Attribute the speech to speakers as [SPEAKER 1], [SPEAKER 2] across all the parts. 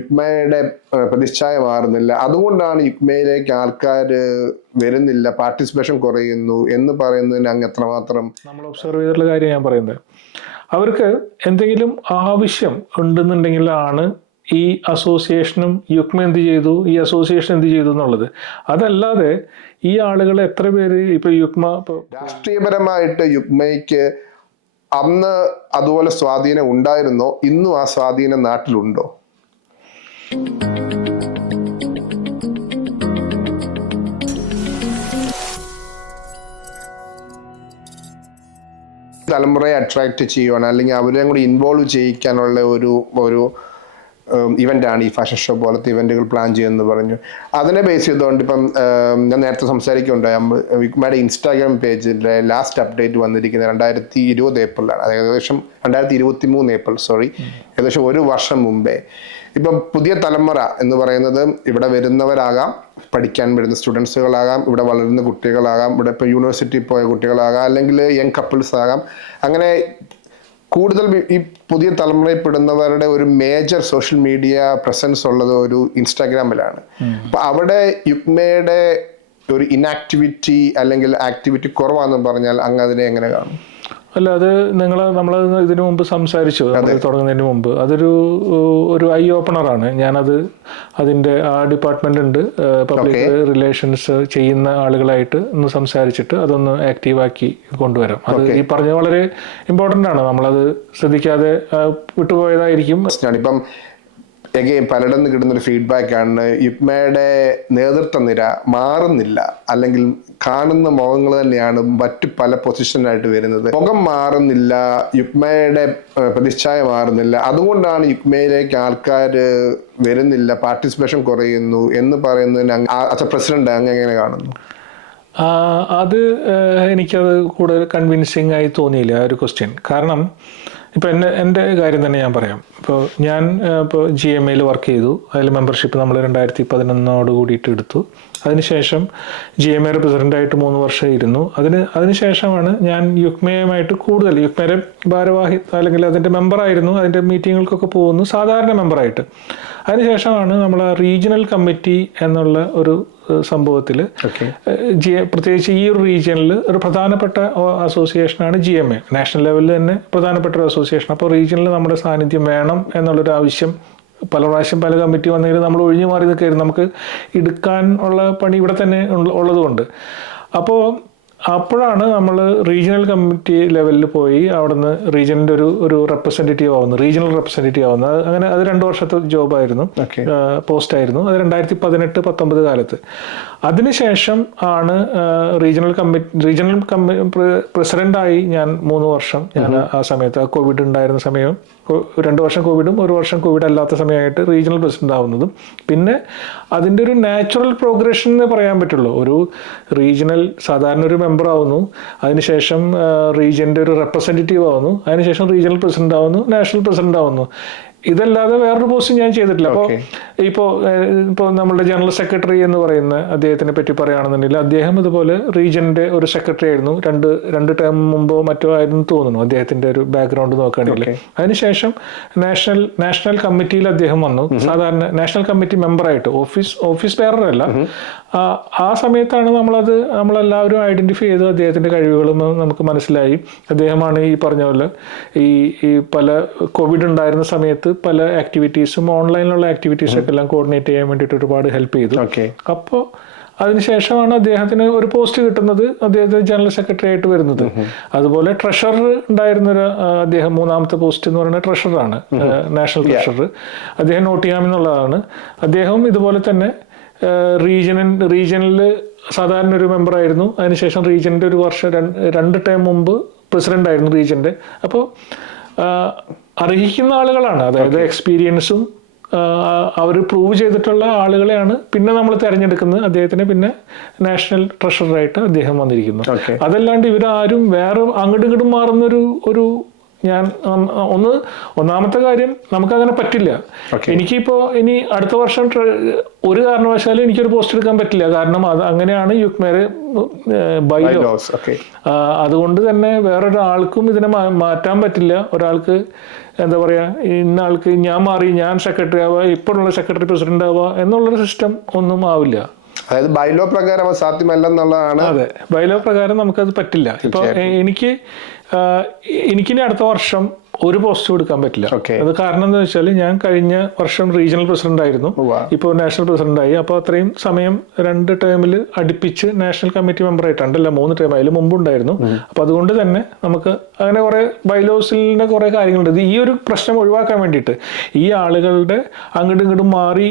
[SPEAKER 1] യുക്മയുടെ പ്രതിച്ഛായ മാറുന്നില്ല. അതുകൊണ്ടാണ് യുക്മയിലേക്ക് ആൾക്കാർ വരുന്നില്ല പാർട്ടിസിപ്പേഷൻ കുറയുന്നു എന്ന് പറയുന്നതിന് അങ്ങ് എത്രമാത്രം
[SPEAKER 2] നമ്മൾ ഒബ്സർവ് ചെയ്തിട്ടുള്ള കാര്യം ഞാൻ പറയുന്നത്. അവർക്ക് എന്തെങ്കിലും ആവശ്യം ഉണ്ടെന്നുണ്ടെങ്കിലാണ് ഈ അസോസിയേഷനും യുക്മ എന്ത് ചെയ്തു ഈ അസോസിയേഷൻ എന്ത് ചെയ്തു എന്നുള്ളത്. അതല്ലാതെ ഈ ആളുകൾ എത്ര പേര് ഇപ്പൊ യുക്മ
[SPEAKER 1] രാഷ്ട്രീയപരമായിട്ട് യുക്മയ്ക്ക് അന്ന് അതുപോലെ സ്വാധീനം ഉണ്ടായിരുന്നോ? ഇന്നും ആ സ്വാധീനം നാട്ടിലുണ്ടോ? തലമുറയെ അട്രാക്ട് ചെയ്യുവാൻ അല്ലെങ്കിൽ അവരെയും കൂടി ഇൻവോൾവ് ചെയ്യിക്കാനുള്ള ഒരു ഒരു ഇവന്റാണ് ഈ ഫാഷൻ ഷോ പോലത്തെ ഇവന്റുകൾ പ്ലാൻ ചെയ്യുമെന്ന് പറഞ്ഞു. അതിനെ ബേസ് ചെയ്തുകൊണ്ട് ഇപ്പം ഞാൻ നേരത്തെ സംസാരിക്കുന്നുണ്ടായി വിക്മയുടെ ഇൻസ്റ്റാഗ്രാം പേജിലെ ലാസ്റ്റ് അപ്ഡേറ്റ് വന്നിരിക്കുന്നത് രണ്ടായിരത്തി ഇരുപത് ഏപ്രിലാണ്. അത് ഏകദേശം രണ്ടായിരത്തി ഇരുപത്തി മൂന്ന് ഏപ്രിൽ സോറി ഏകദേശം ഒരു വർഷം മുമ്പേ. ഇപ്പം പുതിയ തലമുറ എന്ന് പറയുന്നത് ഇവിടെ വരുന്നവരാകാം പഠിക്കാൻ വരുന്ന സ്റ്റുഡൻസുകളാകാം ഇവിടെ വളരുന്ന കുട്ടികളാകാം ഇവിടെ ഇപ്പോൾ യൂണിവേഴ്സിറ്റി പോയ കുട്ടികളാകാം അല്ലെങ്കിൽ യങ് കപ്പിൾസ് ആകാം. അങ്ങനെ കൂടുതൽ ഈ പുതിയ തലമുറയിൽപ്പെടുന്നവരുടെ ഒരു മേജർ സോഷ്യൽ മീഡിയ പ്രസൻസ് ഉള്ളത് ഒരു ഇൻസ്റ്റാഗ്രാമിലാണ്. അപ്പൊ അവിടെ യുക്മയുടെ ഒരു ഇൻആക്ടിവിറ്റി അല്ലെങ്കിൽ ആക്ടിവിറ്റി കുറവാണെന്ന് പറഞ്ഞാൽ അങ്ങ് അതിനെ എങ്ങനെ കാണും?
[SPEAKER 2] അല്ല അത് നിങ്ങൾ നമ്മൾ ഇതിനു മുമ്പ് സംസാരിച്ചു തുടങ്ങുന്നതിന് മുമ്പ്. അതൊരു ഒരു ഐ ഓപ്പണറാണ്. ഞാനത് അതിന്റെ ആ ഡിപ്പാർട്ട്മെന്റ് ഉണ്ട് പബ്ലിക് റിലേഷൻസ് ചെയ്യുന്ന ആളുകളായിട്ട് ഒന്ന് സംസാരിച്ചിട്ട് അതൊന്ന് ആക്റ്റീവാക്കി കൊണ്ടുവരാം. അത് ഈ പറഞ്ഞത് വളരെ ഇമ്പോർട്ടന്റ് ആണ്. നമ്മളത് ശ്രദ്ധിക്കാതെ വിട്ടുപോയതായിരിക്കും.
[SPEAKER 1] ഇപ്പം എഗെയിൻ പലയിടം നിന്ന് കിട്ടുന്ന ഒരു ഫീഡ്ബാക്ക് ആണ്. യുക്മയുടെ നേതൃത്വ നിര മാറുന്നില്ല. അല്ലെങ്കിൽ കാണുന്ന മുഖങ്ങൾ തന്നെയാണ് മറ്റു പല പൊസിഷനായിട്ട് വരുന്നത്. മുഖം മാറുന്നില്ല യുക്മയുടെ പ്രതിച്ഛായ മാറുന്നില്ല. അതുകൊണ്ടാണ് യുക്മയിലേക്ക് ആൾക്കാർ വരുന്നില്ല പാർട്ടിസിപ്പേഷൻ കുറയുന്നു എന്ന് പറയുന്നതിന് അച്ഛ പ്രസിഡന്റ് അങ്ങ് എങ്ങനെ കാണുന്നു?
[SPEAKER 2] അത് എനിക്കത് കൂടുതൽ കൺവിൻസിങ് ആയി തോന്നിയില്ല ആ ഒരു ക്വസ്റ്റ്യൻ കാരണം ഇപ്പം എന്റെ എന്റെ കാര്യം തന്നെ ഞാൻ പറയാം. ഇപ്പോൾ ഞാൻ ഇപ്പോൾ ജി എം എയിൽ വർക്ക് ചെയ്തു. അതിൽ മെമ്പർഷിപ്പ് നമ്മൾ രണ്ടായിരത്തി പതിനൊന്നോട് കൂടിയിട്ട് എടുത്തു. അതിനുശേഷം ജി എം എയുടെ പ്രസിഡന്റായിട്ട് മൂന്ന് വർഷം ഇരുന്നു. അതിന് അതിനുശേഷമാണ് ഞാൻ യുക്മയുമായിട്ട് കൂടുതൽ യുക്മയുടെ ഭാരവാഹി അല്ലെങ്കിൽ അതിന്റെ മെമ്പറായിരുന്നു അതിന്റെ മീറ്റിങ്ങുകൾക്കൊക്കെ പോകുന്നു സാധാരണ മെമ്പറായിട്ട് അതിനുശേഷമാണ് നമ്മൾ റീജിയണൽ കമ്മിറ്റി എന്നുള്ള ഒരു സംഭവത്തിൽ ജി പ്രത്യേകിച്ച് ഈ ഒരു റീജിയനിൽ ഒരു പ്രധാനപ്പെട്ട അസോസിയേഷനാണ് ജി എം എ. നാഷണൽ ലെവലിൽ തന്നെ പ്രധാനപ്പെട്ട ഒരു അസോസിയേഷൻ. അപ്പോൾ റീജിയനിൽ നമ്മുടെ സാന്നിധ്യം വേണം എന്നുള്ളൊരു ആവശ്യം പല പ്രാവശ്യം പല കമ്മിറ്റി വന്നെങ്കിലും നമ്മൾ ഒഴിഞ്ഞു മാറി നിൽക്കുകയായിരുന്നു നമുക്ക് എടുക്കാൻ ഉള്ള പണി ഇവിടെ തന്നെ ഉള്ളതുകൊണ്ട്. അപ്പോൾ അപ്പോഴാണ് നമ്മൾ റീജിയണൽ കമ്മിറ്റി ലെവലിൽ പോയി അവിടുന്ന് റീജിയണിന്റെ ഒരു ഒരു റെപ്രസെന്റേറ്റീവ് ആവുന്നത് റീജിയണൽ റെപ്രസെന്റേറ്റീവ് ആവുന്നത്. അങ്ങനെ അത് രണ്ട് വർഷത്തെ ജോബായിരുന്നു പോസ്റ്റ് ആയിരുന്നു. അത് രണ്ടായിരത്തി പതിനെട്ട് പത്തൊമ്പത് കാലത്ത്. അതിനുശേഷം ആണ് റീജിയണൽ കമ്മിറ്റി റീജിയണൽ കമ്മി പ്രസിഡന്റായി ഞാൻ മൂന്ന് വർഷം. ഞാൻ ആ സമയത്ത് ആ കോവിഡ് ഉണ്ടായിരുന്ന സമയം രണ്ട് വർഷം കോവിഡും ഒരു വർഷം കോവിഡ് അല്ലാത്ത സമയമായിട്ട് റീജിയണൽ പ്രസിഡന്റ് ആവുന്നതും. പിന്നെ അതിന്റെ ഒരു നാച്ചുറൽ പ്രോഗ്രഷൻ എന്ന് പറയാൻ പറ്റുള്ളൂ. ഒരു റീജിയണൽ സാധാരണ ഒരു മെമ്പർ ആവുന്നു. അതിനുശേഷം റീജിയന്റെ ഒരു റെപ്രസെന്റേറ്റീവ് ആവുന്നു. അതിനുശേഷം റീജിയണൽ പ്രസിഡന്റ് ആവുന്നു നാഷണൽ പ്രസിഡന്റ് ആവുന്നു. ഇതല്ലാതെ വേറൊരു പോസ്റ്റ് ഞാൻ ചെയ്തിട്ടില്ല. അപ്പോൾ ഇപ്പോൾ ഇപ്പോൾ നമ്മുടെ ജനറൽ സെക്രട്ടറി എന്ന് പറയുന്ന അദ്ദേഹത്തിനെ പറ്റി പറയുകയാണെന്നുണ്ടെങ്കിൽ അദ്ദേഹം ഇതുപോലെ റീജിയന്റെ ഒരു സെക്രട്ടറി ആയിരുന്നു. രണ്ട് രണ്ട് ടേം മുമ്പോ മറ്റോ ആയിരുന്നു തോന്നുന്നു അദ്ദേഹത്തിന്റെ ഒരു ബാക്ക്ഗ്രൗണ്ട് നോക്കുകയാണെങ്കിൽ. അതിനുശേഷം നാഷണൽ നാഷണൽ കമ്മിറ്റിയിൽ അദ്ദേഹം വന്നു. സാധാരണ നാഷണൽ കമ്മിറ്റി മെമ്പറായിട്ട് ഓഫീസ് ഓഫീസ് ബെയറർ ആ, ആ സമയത്താണ് നമ്മളത് നമ്മളെല്ലാവരും ഐഡന്റിഫൈ ചെയ്തു അദ്ദേഹത്തിന്റെ കഴിവുകളും നമുക്ക് മനസ്സിലായി. അദ്ദേഹമാണ് ഈ പറഞ്ഞ പോലെ ഈ ഈ പല കോവിഡ് ഉണ്ടായിരുന്ന സമയത്ത് പല ആക്ടിവിറ്റീസും ഓൺലൈനിലുള്ള ആക്ടിവിറ്റീസ് ഒക്കെ എല്ലാം കോർഡിനേറ്റ് ചെയ്യാൻ വേണ്ടിയിട്ട് ഒരുപാട് ഹെൽപ്പ് ചെയ്തു.
[SPEAKER 1] ഓക്കെ
[SPEAKER 2] അപ്പോൾ അതിനുശേഷമാണ് അദ്ദേഹത്തിന് ഒരു പോസ്റ്റ് കിട്ടുന്നത് അദ്ദേഹത്തിന് ജനറൽ സെക്രട്ടറി ആയിട്ട് വരുന്നത്. അതുപോലെ ട്രഷറർ ഉണ്ടായിരുന്നൊരു അദ്ദേഹം മൂന്നാമത്തെ പോസ്റ്റ് എന്ന് പറയുന്നത് ട്രഷറാണ് നാഷണൽ ട്രഷറർ അദ്ദേഹം നോട്ടിയാം എന്നുള്ളതാണ് അദ്ദേഹം ഇതുപോലെ തന്നെ റീജിയൻ റീജിയനിൽ സാധാരണ ഒരു മെമ്പർ ആയിരുന്നു. അതിനുശേഷം റീജിയന്റെ ഒരു വർഷം രണ്ട് രണ്ട് ടൈം മുമ്പ് പ്രസിഡന്റ് ആയിരുന്നു റീജിയന്റെ അപ്പോൾ അർഹിക്കുന്ന ആളുകളാണ്. അതായത് എക്സ്പീരിയൻസും അവർ പ്രൂവ് ചെയ്തിട്ടുള്ള ആളുകളെയാണ് പിന്നെ നമ്മൾ തിരഞ്ഞെടുക്കുന്നത്. അദ്ദേഹത്തിന് പിന്നെ നാഷണൽ ട്രഷററായിട്ട് അദ്ദേഹം വന്നിരിക്കുന്നു. അതല്ലാണ്ട് ഇവരാരും വേറെ അങ്ങോട്ടും ഇങ്ങോട്ടും മാറുന്നൊരു ഒരു ഞാൻ ഒന്ന് ഒന്നാമത്തെ കാര്യം നമുക്കങ്ങനെ പറ്റില്ല. എനിക്കിപ്പോ ഇനി അടുത്ത വർഷം ഒരു കാരണവശാലും എനിക്കൊരു പോസ്റ്റ് എടുക്കാൻ പറ്റില്ല. കാരണം അത് അങ്ങനെയാണ് യുക്മേര് ബൈ
[SPEAKER 1] ലോസ്.
[SPEAKER 2] അതുകൊണ്ട് തന്നെ വേറൊരാൾക്കും ഇതിനെ മാറ്റാൻ പറ്റില്ല. ഒരാൾക്ക് എന്താ പറയാ ഇന്ന ആൾക്ക് ഞാൻ മാറി ഞാൻ സെക്രട്ടറി ആവുക ഇപ്പോഴുള്ള സെക്രട്ടറി പ്രസിഡന്റ് ആവുക എന്നുള്ള സിസ്റ്റം ഒന്നും ആവില്ല.
[SPEAKER 1] അതായത് ബൈലോ പ്രകാരം അത് സാധ്യമല്ലെന്നുള്ളതാണ്
[SPEAKER 2] അതെ. ബൈലോ പ്രകാരം നമുക്കത് പറ്റില്ല. ഇപ്പൊ എനിക്ക് എനിക്കിനി അടുത്ത വർഷം ഒരു പോസ്റ്റ് കൊടുക്കാൻ പറ്റില്ല. അത് കാരണം എന്താ വെച്ചാൽ ഞാൻ കഴിഞ്ഞ വർഷം റീജിയണൽ പ്രസിഡന്റ് ആയിരുന്നു. ഇപ്പോൾ നാഷണൽ പ്രസിഡന്റ് ആയി. അപ്പോൾ അത്രയും സമയം രണ്ട് ടേമിൽ അടുപ്പിച്ച് നാഷണൽ കമ്മിറ്റി മെമ്പർ ആയിട്ടുണ്ട്. അല്ല മൂന്ന് ടേം അതിൽ മുമ്പുണ്ടായിരുന്നു അപ്പോൾ അതുകൊണ്ട് തന്നെ നമുക്ക് അങ്ങനെ കുറെ ബൈലോസിലെ കുറെ കാര്യങ്ങളുണ്ട്. ഈ ഒരു പ്രശ്നം ഒഴിവാക്കാൻ വേണ്ടിയിട്ട് ഈ ആളുകളുടെ അങ്ങോട്ടും ഇങ്ങോട്ടും മാറി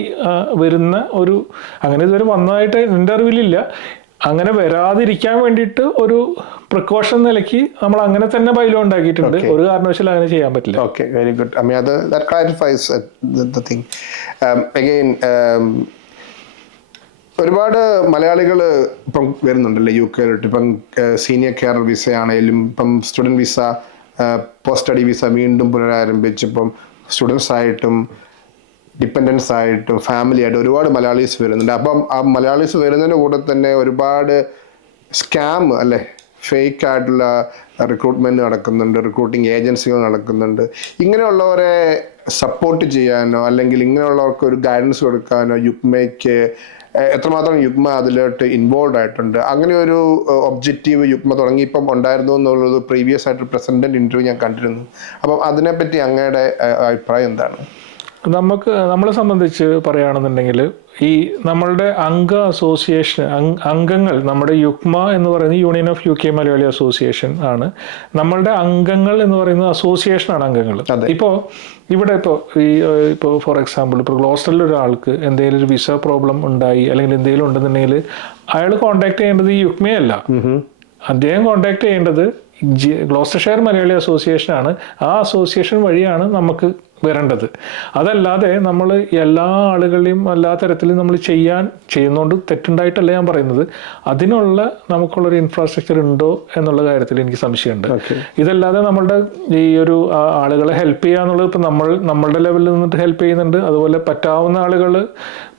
[SPEAKER 2] വരുന്ന ഒരു അങ്ങനെ ഇതുവരെ വന്നതായിട്ട് എന്റെ അറിവിലില്ല. അങ്ങനെ വരാതിരിക്കാൻ വേണ്ടിയിട്ട് ഒരു പ്രിക്കോഷൻ നിലയ്ക്ക് നമ്മൾ അങ്ങനെ തന്നെ ബൈലോ ഉണ്ടാക്കിയിട്ടുണ്ട്. ഒരു കാരണവശാലും അങ്ങനെ ചെയ്യാൻ പറ്റില്ല.
[SPEAKER 1] Okay very good I mean അത് that clarifies the thing um, ഒരുപാട് മലയാളികൾ ഇപ്പം വരുന്നുണ്ടല്ലേ യു കെയിലോട്ട് ഇപ്പം സീനിയർ കെയർ വിസ ആണെങ്കിലും ഇപ്പം student visa post study visa വീണ്ടും പുനരാരംഭിച്ച് ഇപ്പം സ്റ്റുഡൻസ് ആയിട്ടും ഡിപ്പെൻഡൻസ് ആയിട്ടും ഫാമിലി ആയിട്ടും ഒരുപാട് മലയാളീസ് വരുന്നുണ്ട്. അപ്പം ആ മലയാളീസ് വരുന്നതിന്റെ കൂടെ തന്നെ ഒരുപാട് സ്കാം അല്ലേ? ഫേക്ക് ആയിട്ടുള്ള റിക്രൂട്ട്മെന്റ് നടക്കുന്നുണ്ട് റിക്രൂട്ടിംഗ് ഏജൻസികൾ നടക്കുന്നുണ്ട്. ഇങ്ങനെയുള്ളവരെ സപ്പോർട്ട് ചെയ്യാനോ അല്ലെങ്കിൽ ഇങ്ങനെയുള്ളവർക്ക് ഒരു ഗൈഡൻസ് കൊടുക്കാനോ യുഗ്മയ്ക്ക് എത്രമാത്രം യുഗ്മ അതിലോട്ട് ഇൻവോൾവ് ആയിട്ടുണ്ട്. അങ്ങനെ ഒരു ഒബ്ജക്റ്റീവ് യുഗ്മ തുടങ്ങി ഇപ്പം ഉണ്ടായിരുന്നു എന്നുള്ളത് പ്രീവിയസ് ആയിട്ട് പ്രസിഡന്റ് ഇന്റർവ്യൂ ഞാൻ കണ്ടിരുന്നു. അപ്പം അതിനെപ്പറ്റി അങ്ങയുടെ അഭിപ്രായം എന്താണ്?
[SPEAKER 2] നമുക്ക് നമ്മളെ സംബന്ധിച്ച് പറയുകയാണെന്നുണ്ടെങ്കിൽ ഈ നമ്മളുടെ അംഗ അസോസിയേഷൻ അംഗ- അംഗങ്ങൾ നമ്മുടെ യുക്മ എന്ന് പറയുന്നത് union of U K Malayali association ആണ്. നമ്മളുടെ അംഗങ്ങൾ എന്ന് പറയുന്നത് അസോസിയേഷൻ ആണ് അംഗങ്ങൾ. ഇപ്പോൾ ഇവിടെ ഇപ്പോൾ ഈ ഇപ്പോൾ ഫോർ എക്സാമ്പിൾ ഇപ്പോൾ ഗ്ലോസ്റ്ററിൽ ഒരാൾക്ക് എന്തെങ്കിലും ഒരു വിസ പ്രോബ്ലം ഉണ്ടായി അല്ലെങ്കിൽ എന്തെങ്കിലും ഉണ്ടെന്നുണ്ടെങ്കിൽ അയാൾ കോൺടാക്ട് ചെയ്യേണ്ടത് ഈ യുക്മയല്ല അദ്ദേഹം കോൺടാക്ട് ചെയ്യേണ്ടത് ഗ്ലോസ്റ്റർ ഗ്ലോസ്റ്റർഷെയർ മലയാളി അസോസിയേഷൻ ആണ്. ആ അസോസിയേഷൻ വഴിയാണ് നമുക്ക് വരേണ്ടത്. അതല്ലാതെ നമ്മൾ എല്ലാ ആളുകളെയും എല്ലാ തരത്തിലും നമ്മൾ ചെയ്യാൻ ചെയ്യുന്നതുകൊണ്ട് തെറ്റുണ്ടായിട്ടല്ല ഞാൻ പറയുന്നത്. അതിനുള്ള നമുക്കുള്ളൊരു ഇൻഫ്രാസ്ട്രക്ചർ ഉണ്ടോ എന്നുള്ള കാര്യത്തിൽ എനിക്ക് സംശയമുണ്ട്. ഇതല്ലാതെ നമ്മളുടെ ഈ ഒരു ആളുകളെ ഹെൽപ്പ് ചെയ്യുക എന്നുള്ളത് ഇപ്പം നമ്മൾ നമ്മളുടെ ലെവലിൽ നിന്നിട്ട് ഹെൽപ്പ് ചെയ്യുന്നുണ്ട്. അതുപോലെ പറ്റാവുന്ന ആളുകൾ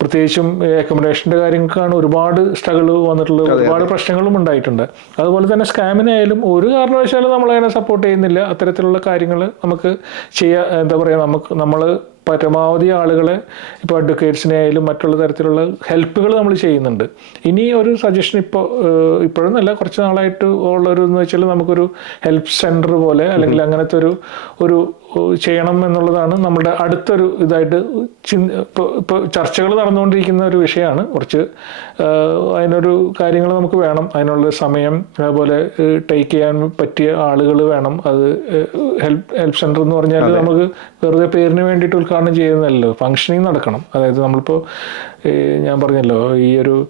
[SPEAKER 2] പ്രത്യേകിച്ചും അക്കോമഡേഷന്റെ കാര്യങ്ങൾക്കാണ് ഒരുപാട് സ്ട്രഗിൾ വന്നിട്ടുള്ളത് ഒരുപാട് പ്രശ്നങ്ങളും ഉണ്ടായിട്ടുണ്ട്. അതുപോലെ തന്നെ സ്കാമിനായാലും ഒരു കാരണവശാലും നമ്മളതിനെ സപ്പോർട്ട് ചെയ്യുന്നില്ല. അത്തരത്തിലുള്ള കാര്യങ്ങൾ നമുക്ക് ചെയ്യാ എന്താ പറയുക നമുക്ക് നമ്മൾ പരമാവധി ആളുകളെ ഇപ്പോൾ അഡ്വക്കേറ്റ്സിനെ ആയാലും മറ്റുള്ള തരത്തിലുള്ള ഹെൽപ്പുകൾ നമ്മൾ ചെയ്യുന്നുണ്ട്. ഇനി ഒരു സജഷൻ ഇപ്പോൾ ഇപ്പോഴും നല്ല കുറച്ച് നാളായിട്ട് ഉള്ളൊരു എന്ന് വെച്ചാൽ നമുക്കൊരു ഹെൽപ്പ് സെന്റർ പോലെ അല്ലെങ്കിൽ അങ്ങനത്തെ ഒരു ഒരു ചെയ്യണം എന്നുള്ളതാണ് നമ്മുടെ അടുത്തൊരു ഇതായിട്ട് ഇപ്പോൾ ചർച്ചകൾ നടന്നുകൊണ്ടിരിക്കുന്ന ഒരു വിഷയമാണ്. കുറച്ച് അതിനൊരു കാര്യങ്ങൾ നമുക്ക് വേണം. അതിനുള്ള സമയം അതുപോലെ ടേക്ക് ചെയ്യാൻ പറ്റിയ ആളുകൾ വേണം. അത് ഹെൽപ്പ് ഹെൽപ്പ് സെന്റർ എന്ന് പറഞ്ഞാൽ നമുക്ക് വെറുതെ പേരിന് വേണ്ടിയിട്ട് ഉദ്ഘാടനം ചെയ്യുന്നതല്ലോ ഫങ്ഷനിങ് നടക്കണം. അതായത് നമ്മളിപ്പോൾ ഞാൻ പറഞ്ഞല്ലോ ഈ ഒരു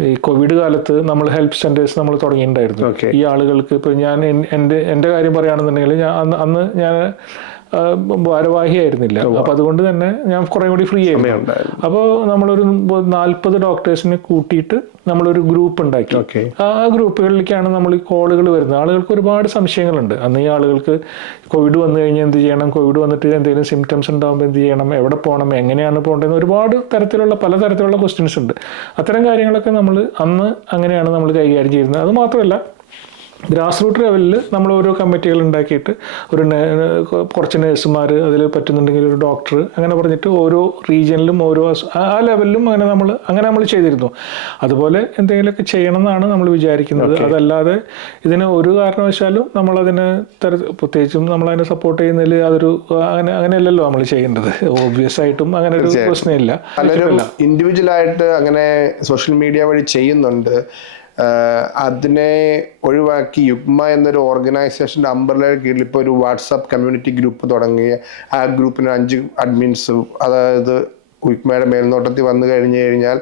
[SPEAKER 2] ഈ കോവിഡ് കാലത്ത് നമ്മൾ ഹെൽപ്പ് സെന്റേഴ്സ് നമ്മൾ തുടങ്ങിയിട്ടുണ്ടായിരുന്നു. ഈ ആളുകൾക്ക് ഇപ്പോൾ ഞാൻ എൻ- എന്റെ എന്റെ കാര്യം പറയുകയാണെന്നുണ്ടെങ്കിൽ ഞാൻ അന്ന് അന്ന് ഞാൻ ഭാരവാഹിയായിരുന്നില്ല. അപ്പൊ അതുകൊണ്ട് തന്നെ ഞാൻ കുറേ കൂടി ഫ്രീ ആയിരുന്നു. അപ്പോൾ നമ്മളൊരു നാൽപ്പത് ഡോക്ടേഴ്സിനെ കൂട്ടിയിട്ട് നമ്മളൊരു ഗ്രൂപ്പ് ഉണ്ടാക്കി. ആ ഗ്രൂപ്പുകളിലേക്കാണ് നമ്മൾ ഈ കോളുകൾ വരുന്നത്. ആളുകൾക്ക് ഒരുപാട് സംശയങ്ങളുണ്ട്. അന്ന് ഈ ആളുകൾക്ക് കോവിഡ് വന്നു കഴിഞ്ഞാൽ എന്ത് ചെയ്യണം? കോവിഡ് വന്നിട്ട് എന്തെങ്കിലും സിംറ്റംസ് ഉണ്ടാകുമ്പോൾ എന്ത് ചെയ്യണം? എവിടെ പോകണം? എങ്ങനെയാണ് പോകേണ്ടത്? ഒരുപാട് തരത്തിലുള്ള പല തരത്തിലുള്ള ക്വസ്റ്റ്യൻസ് ഉണ്ട്. അത്തരം കാര്യങ്ങളൊക്കെ നമ്മൾ അന്ന് അങ്ങനെയാണ് നമ്മൾ കൈകാര്യം ചെയ്യുന്നത്. അത് മാത്രമല്ല ഗ്രാസ് റൂട്ട് ലെവലിൽ നമ്മൾ ഓരോ കമ്മിറ്റികൾ ഉണ്ടാക്കിയിട്ട് ഒരു കുറച്ച് നേഴ്സുമാർ അതിൽ പറ്റുന്നുണ്ടെങ്കിൽ ഒരു ഡോക്ടർ അങ്ങനെ പറഞ്ഞിട്ട് ഓരോ റീജിയനിലും ഓരോ ആ- ലെവലിലും അങ്ങനെ നമ്മൾ അങ്ങനെ നമ്മൾ ചെയ്തിരുന്നു. അതുപോലെ എന്തെങ്കിലുമൊക്കെ ചെയ്യണം എന്നാണ് നമ്മൾ വിചാരിക്കുന്നത്. അതല്ലാതെ ഇതിന് ഒരു കാരണവശാലും നമ്മളതിന് തര പ്രത്യേകിച്ചും നമ്മളതിനെ സപ്പോർട്ട് ചെയ്യുന്നതിൽ അതൊരു അങ്ങനെ അങ്ങനെയല്ലല്ലോ നമ്മൾ ചെയ്യേണ്ടത്. ഓബ്വിയസ് ആയിട്ടും അങ്ങനെ ഒരു പ്രശ്നമില്ല.
[SPEAKER 1] ഇൻഡിവിജ്വൽ ആയിട്ട് അങ്ങനെ സോഷ്യൽ മീഡിയ വഴി ചെയ്യുന്നുണ്ട്. അതിനെ ഒഴിവാക്കി യുഗ്മ എന്നൊരു ഓർഗനൈസേഷന്റെ അമ്പർലയുടെ കീഴിൽ ഇപ്പോൾ ഒരു വാട്സാപ്പ് കമ്മ്യൂണിറ്റി ഗ്രൂപ്പ് തുടങ്ങി ആ ഗ്രൂപ്പിന് അഞ്ച് അഡ്മിൻസ് അതായത് യുഗ്മയുടെ മേൽനോട്ടത്തിൽ വന്നു കഴിഞ്ഞു കഴിഞ്ഞാൽ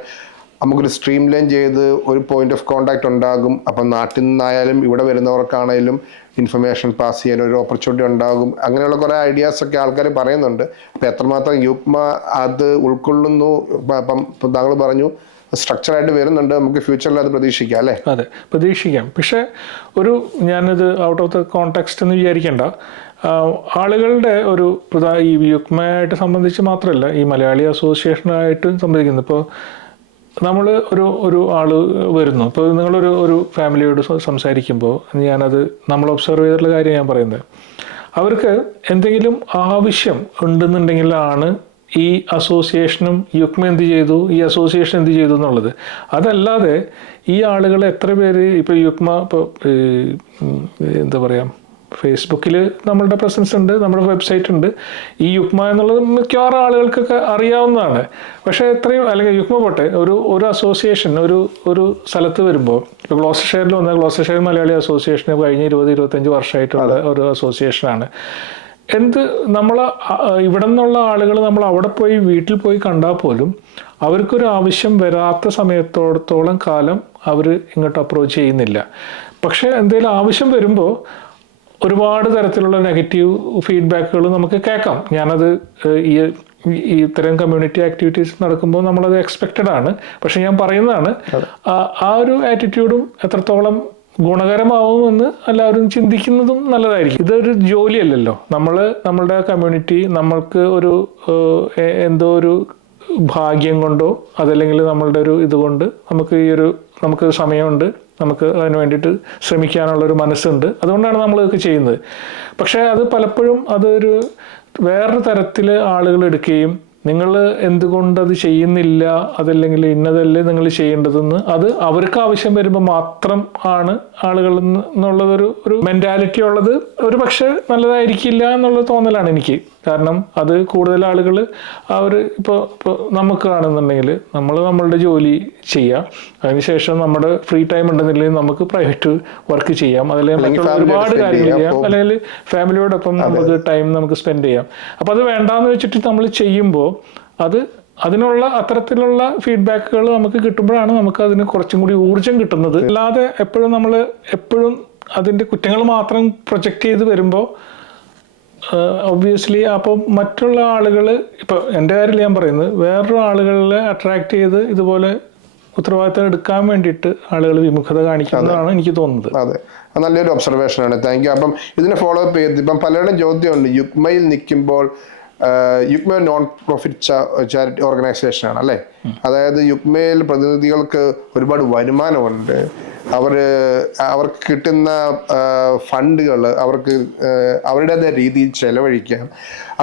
[SPEAKER 1] നമുക്കൊരു സ്ട്രീം ലൈൻ ചെയ്ത് ഒരു പോയിന്റ് ഓഫ് കോണ്ടാക്ട് ഉണ്ടാകും. അപ്പം നാട്ടിൽ നിന്നായാലും ഇവിടെ വരുന്നവർക്കാണെങ്കിലും ഇൻഫർമേഷൻ പാസ് ചെയ്യാൻ ഒരു ഓപ്പർച്യൂണിറ്റി ഉണ്ടാകും. അങ്ങനെയുള്ള കുറേ ഐഡിയാസ് ഒക്കെ ആൾക്കാർ പറയുന്നുണ്ട്. അപ്പം എത്രമാത്രം യുഗ്മ അത് ഉൾക്കൊള്ളുന്നു? അപ്പം താങ്കൾ പറഞ്ഞു സ്ട്രക്ചറായിട്ട് വരുന്നുണ്ട്. നമുക്ക് ഫ്യൂച്ചറിൽ അത് പ്രതീക്ഷിക്കാം അല്ലേ?
[SPEAKER 2] അതെ പ്രതീക്ഷിക്കാം. പക്ഷേ ഒരു ഞാനിത് ഔട്ട് ഓഫ് ദ കോണ്ടെക്സ്റ്റ് എന്ന് വിചാരിക്കേണ്ട. ആളുകളുടെ ഒരു പ്രധാന ഈ യുക്മയായിട്ട് സംബന്ധിച്ച് മാത്രമല്ല ഈ മലയാളി അസോസിയേഷനായിട്ട് സംബന്ധിക്കുന്നത് ഇപ്പോൾ നമ്മൾ ഒരു ഒരു ആൾ വരുന്നു. ഇപ്പോൾ നിങ്ങളൊരു ഒരു ഫാമിലിയോട് സംസാരിക്കുമ്പോൾ ഞാനത് നമ്മൾ ഒബ്സർവ് ചെയ്തിട്ടുള്ള കാര്യം ഞാൻ പറയുന്നത്. അവർക്ക് എന്തെങ്കിലും ആവശ്യം ഉണ്ടെന്നുണ്ടെങ്കിലാണ് ഈ അസോസിയേഷനും യുക്മ എന്ത് ചെയ്തു? ഈ അസോസിയേഷൻ എന്ത് ചെയ്തു എന്നുള്ളത്. അതല്ലാതെ ഈ ആളുകൾ എത്ര പേര് ഇപ്പോൾ യുക്മ ഇപ്പോൾ എന്താ പറയുക ഫേസ്ബുക്കിൽ നമ്മളുടെ പ്രസൻസ് ഉണ്ട് നമ്മുടെ വെബ്സൈറ്റ് ഉണ്ട്. ഈ യുക്മ എന്നുള്ളത് മിക്കവാറും ആളുകൾക്കൊക്കെ അറിയാവുന്നതാണ്. പക്ഷേ എത്രയും അല്ലെങ്കിൽ യുക്മ പോട്ടെ ഒരു ഒരു അസോസിയേഷൻ ഒരു ഒരു സ്ഥലത്ത് വരുമ്പോൾ ഇപ്പോൾ ഗ്ലോസർഷെയറിൽ വന്ന ഗ്ലോസർഷെയർ മലയാളി അസോസിയേഷൻ കഴിഞ്ഞ ഇരുപത് ഇരുപത്തഞ്ച് വർഷമായിട്ടുള്ള ഒരു അസോസിയേഷനാണ് എന്ത് നമ്മൾ ഇവിടെ നിന്നുള്ള ആളുകൾ നമ്മൾ അവിടെ പോയി വീട്ടിൽ പോയി കണ്ടാൽ പോലും അവർക്കൊരു ആവശ്യം വരാത്ത സമയത്തോടത്തോളം കാലം അവർ ഇങ്ങോട്ട് അപ്രോച്ച് ചെയ്യുന്നില്ല. പക്ഷേ എന്തെങ്കിലും ആവശ്യം വരുമ്പോൾ ഒരുപാട് തരത്തിലുള്ള നെഗറ്റീവ് ഫീഡ്ബാക്കുകൾ നമുക്ക് കേൾക്കാം. ഞാനത് ഈ ഈ ഇത്തരം കമ്മ്യൂണിറ്റി ആക്ടിവിറ്റീസ് നടക്കുമ്പോൾ നമ്മളത് എക്സ്പെക്റ്റഡ് ആണ്. പക്ഷെ ഞാൻ പറയുന്നതാണ് ആ- ആ ഒരു ആറ്റിറ്റ്യൂഡും എത്രത്തോളം ഗുണകരമാവുമെന്ന് എല്ലാവരും ചിന്തിക്കുന്നതും നല്ലതായിരിക്കും. ഇതൊരു ജോലിയല്ലല്ലോ. നമ്മൾ നമ്മളുടെ കമ്മ്യൂണിറ്റി നമ്മൾക്ക് ഒരു എന്തോ ഒരു ഭാഗ്യം കൊണ്ടോ അതല്ലെങ്കിൽ നമ്മളുടെ ഒരു ഇതുകൊണ്ട് നമുക്ക് ഈ ഒരു നമുക്ക് സമയമുണ്ട്. നമുക്ക് അതിന് വേണ്ടിയിട്ട് ശ്രമിക്കാനുള്ള ഒരു മനസ്സുണ്ട്. അതുകൊണ്ടാണ് നമ്മൾ ഇതൊക്കെ ചെയ്യുന്നത്. പക്ഷേ അത് പലപ്പോഴും അതൊരു വേറൊരു തരത്തിൽ ആളുകൾ എടുക്കുകയും നിങ്ങൾ എന്തുകൊണ്ട് അത് ചെയ്യുന്നില്ല? അതല്ലെങ്കിൽ ഇന്നതല്ലേ നിങ്ങൾ ചെയ്യേണ്ടതെന്ന്? അത് അവർക്ക് ആവശ്യം വരുമ്പോൾ മാത്രം ആണ് ആളുകൾ എന്നുള്ളതൊരു ഒരു മെന്റാലിറ്റി ഉള്ളത്. ഒരു പക്ഷേ നല്ലതായിരിക്കില്ല എന്നുള്ള തോന്നലാണ് എനിക്ക്. കാരണം അത് കൂടുതൽ ആളുകൾ അവർ ഇപ്പോൾ ഇപ്പോൾ നമുക്ക് കാണുന്നുണ്ടെങ്കിൽ നമ്മൾ നമ്മളുടെ ജോലി ചെയ്യാം. അതിനുശേഷം നമ്മുടെ ഫ്രീ ടൈം ഉണ്ടെന്നുണ്ടെങ്കിൽ നമുക്ക് പ്രൈവറ്റ് വർക്ക് ചെയ്യാം.
[SPEAKER 1] അതിൽ
[SPEAKER 2] ഒരുപാട് കാര്യങ്ങൾ
[SPEAKER 1] ചെയ്യാം.
[SPEAKER 2] അല്ലെങ്കിൽ ഫാമിലിയോടൊപ്പം നമുക്ക് ടൈം നമുക്ക് സ്പെൻഡ് ചെയ്യാം. അപ്പം അത് വേണ്ടാന്ന് വെച്ചിട്ട് നമ്മൾ ചെയ്യുമ്പോൾ അത് അതിനുള്ള അത്തരത്തിലുള്ള ഫീഡ്ബാക്കുകൾ നമുക്ക് കിട്ടുമ്പോഴാണ് നമുക്ക് അതിന് കുറച്ചും കൂടി ഊർജം കിട്ടുന്നത്. അല്ലാതെ എപ്പോഴും നമ്മൾ എപ്പോഴും അതിന്റെ കുറ്റങ്ങൾ മാത്രം പ്രൊജക്റ്റ് ചെയ്ത് വരുമ്പോൾ ഒബ്വിയസ്ലി അപ്പോൾ മറ്റുള്ള ആളുകൾ ഇപ്പോൾ എന്റെ കാര്യത്തിൽ ഞാൻ പറയുന്നത് വേറൊരു ആളുകളെ അട്രാക്ട് ചെയ്ത് ഇതുപോലെ ഉത്തരവാദിത്തം എടുക്കാൻ വേണ്ടിയിട്ട് ആളുകൾ വിമുഖത കാണിക്കുന്നതാണ് എനിക്ക് തോന്നുന്നത്.
[SPEAKER 1] അതെ. നല്ലൊരു ഒബ്സർവേഷനാണ് താങ്ക് യു അപ്പം ഇതിനെ ഫോളോ അപ്പ് ചെയ്ത് ഇപ്പം പലരുടെയും ചോദ്യമുണ്ട്. യുക്മയിൽ നിൽക്കുമ്പോൾ UUKMA non profit charity organisation ആണ് അല്ലേ? അതായത് യുക്മയിൽ പ്രതിനിധികൾക്ക് ഒരുപാട് വരുമാനമുണ്ട്. അവർ അവർക്ക് കിട്ടുന്ന ഫണ്ടുകൾ അവർക്ക് അവരുടേതായ രീതിയിൽ ചെലവഴിക്കാം.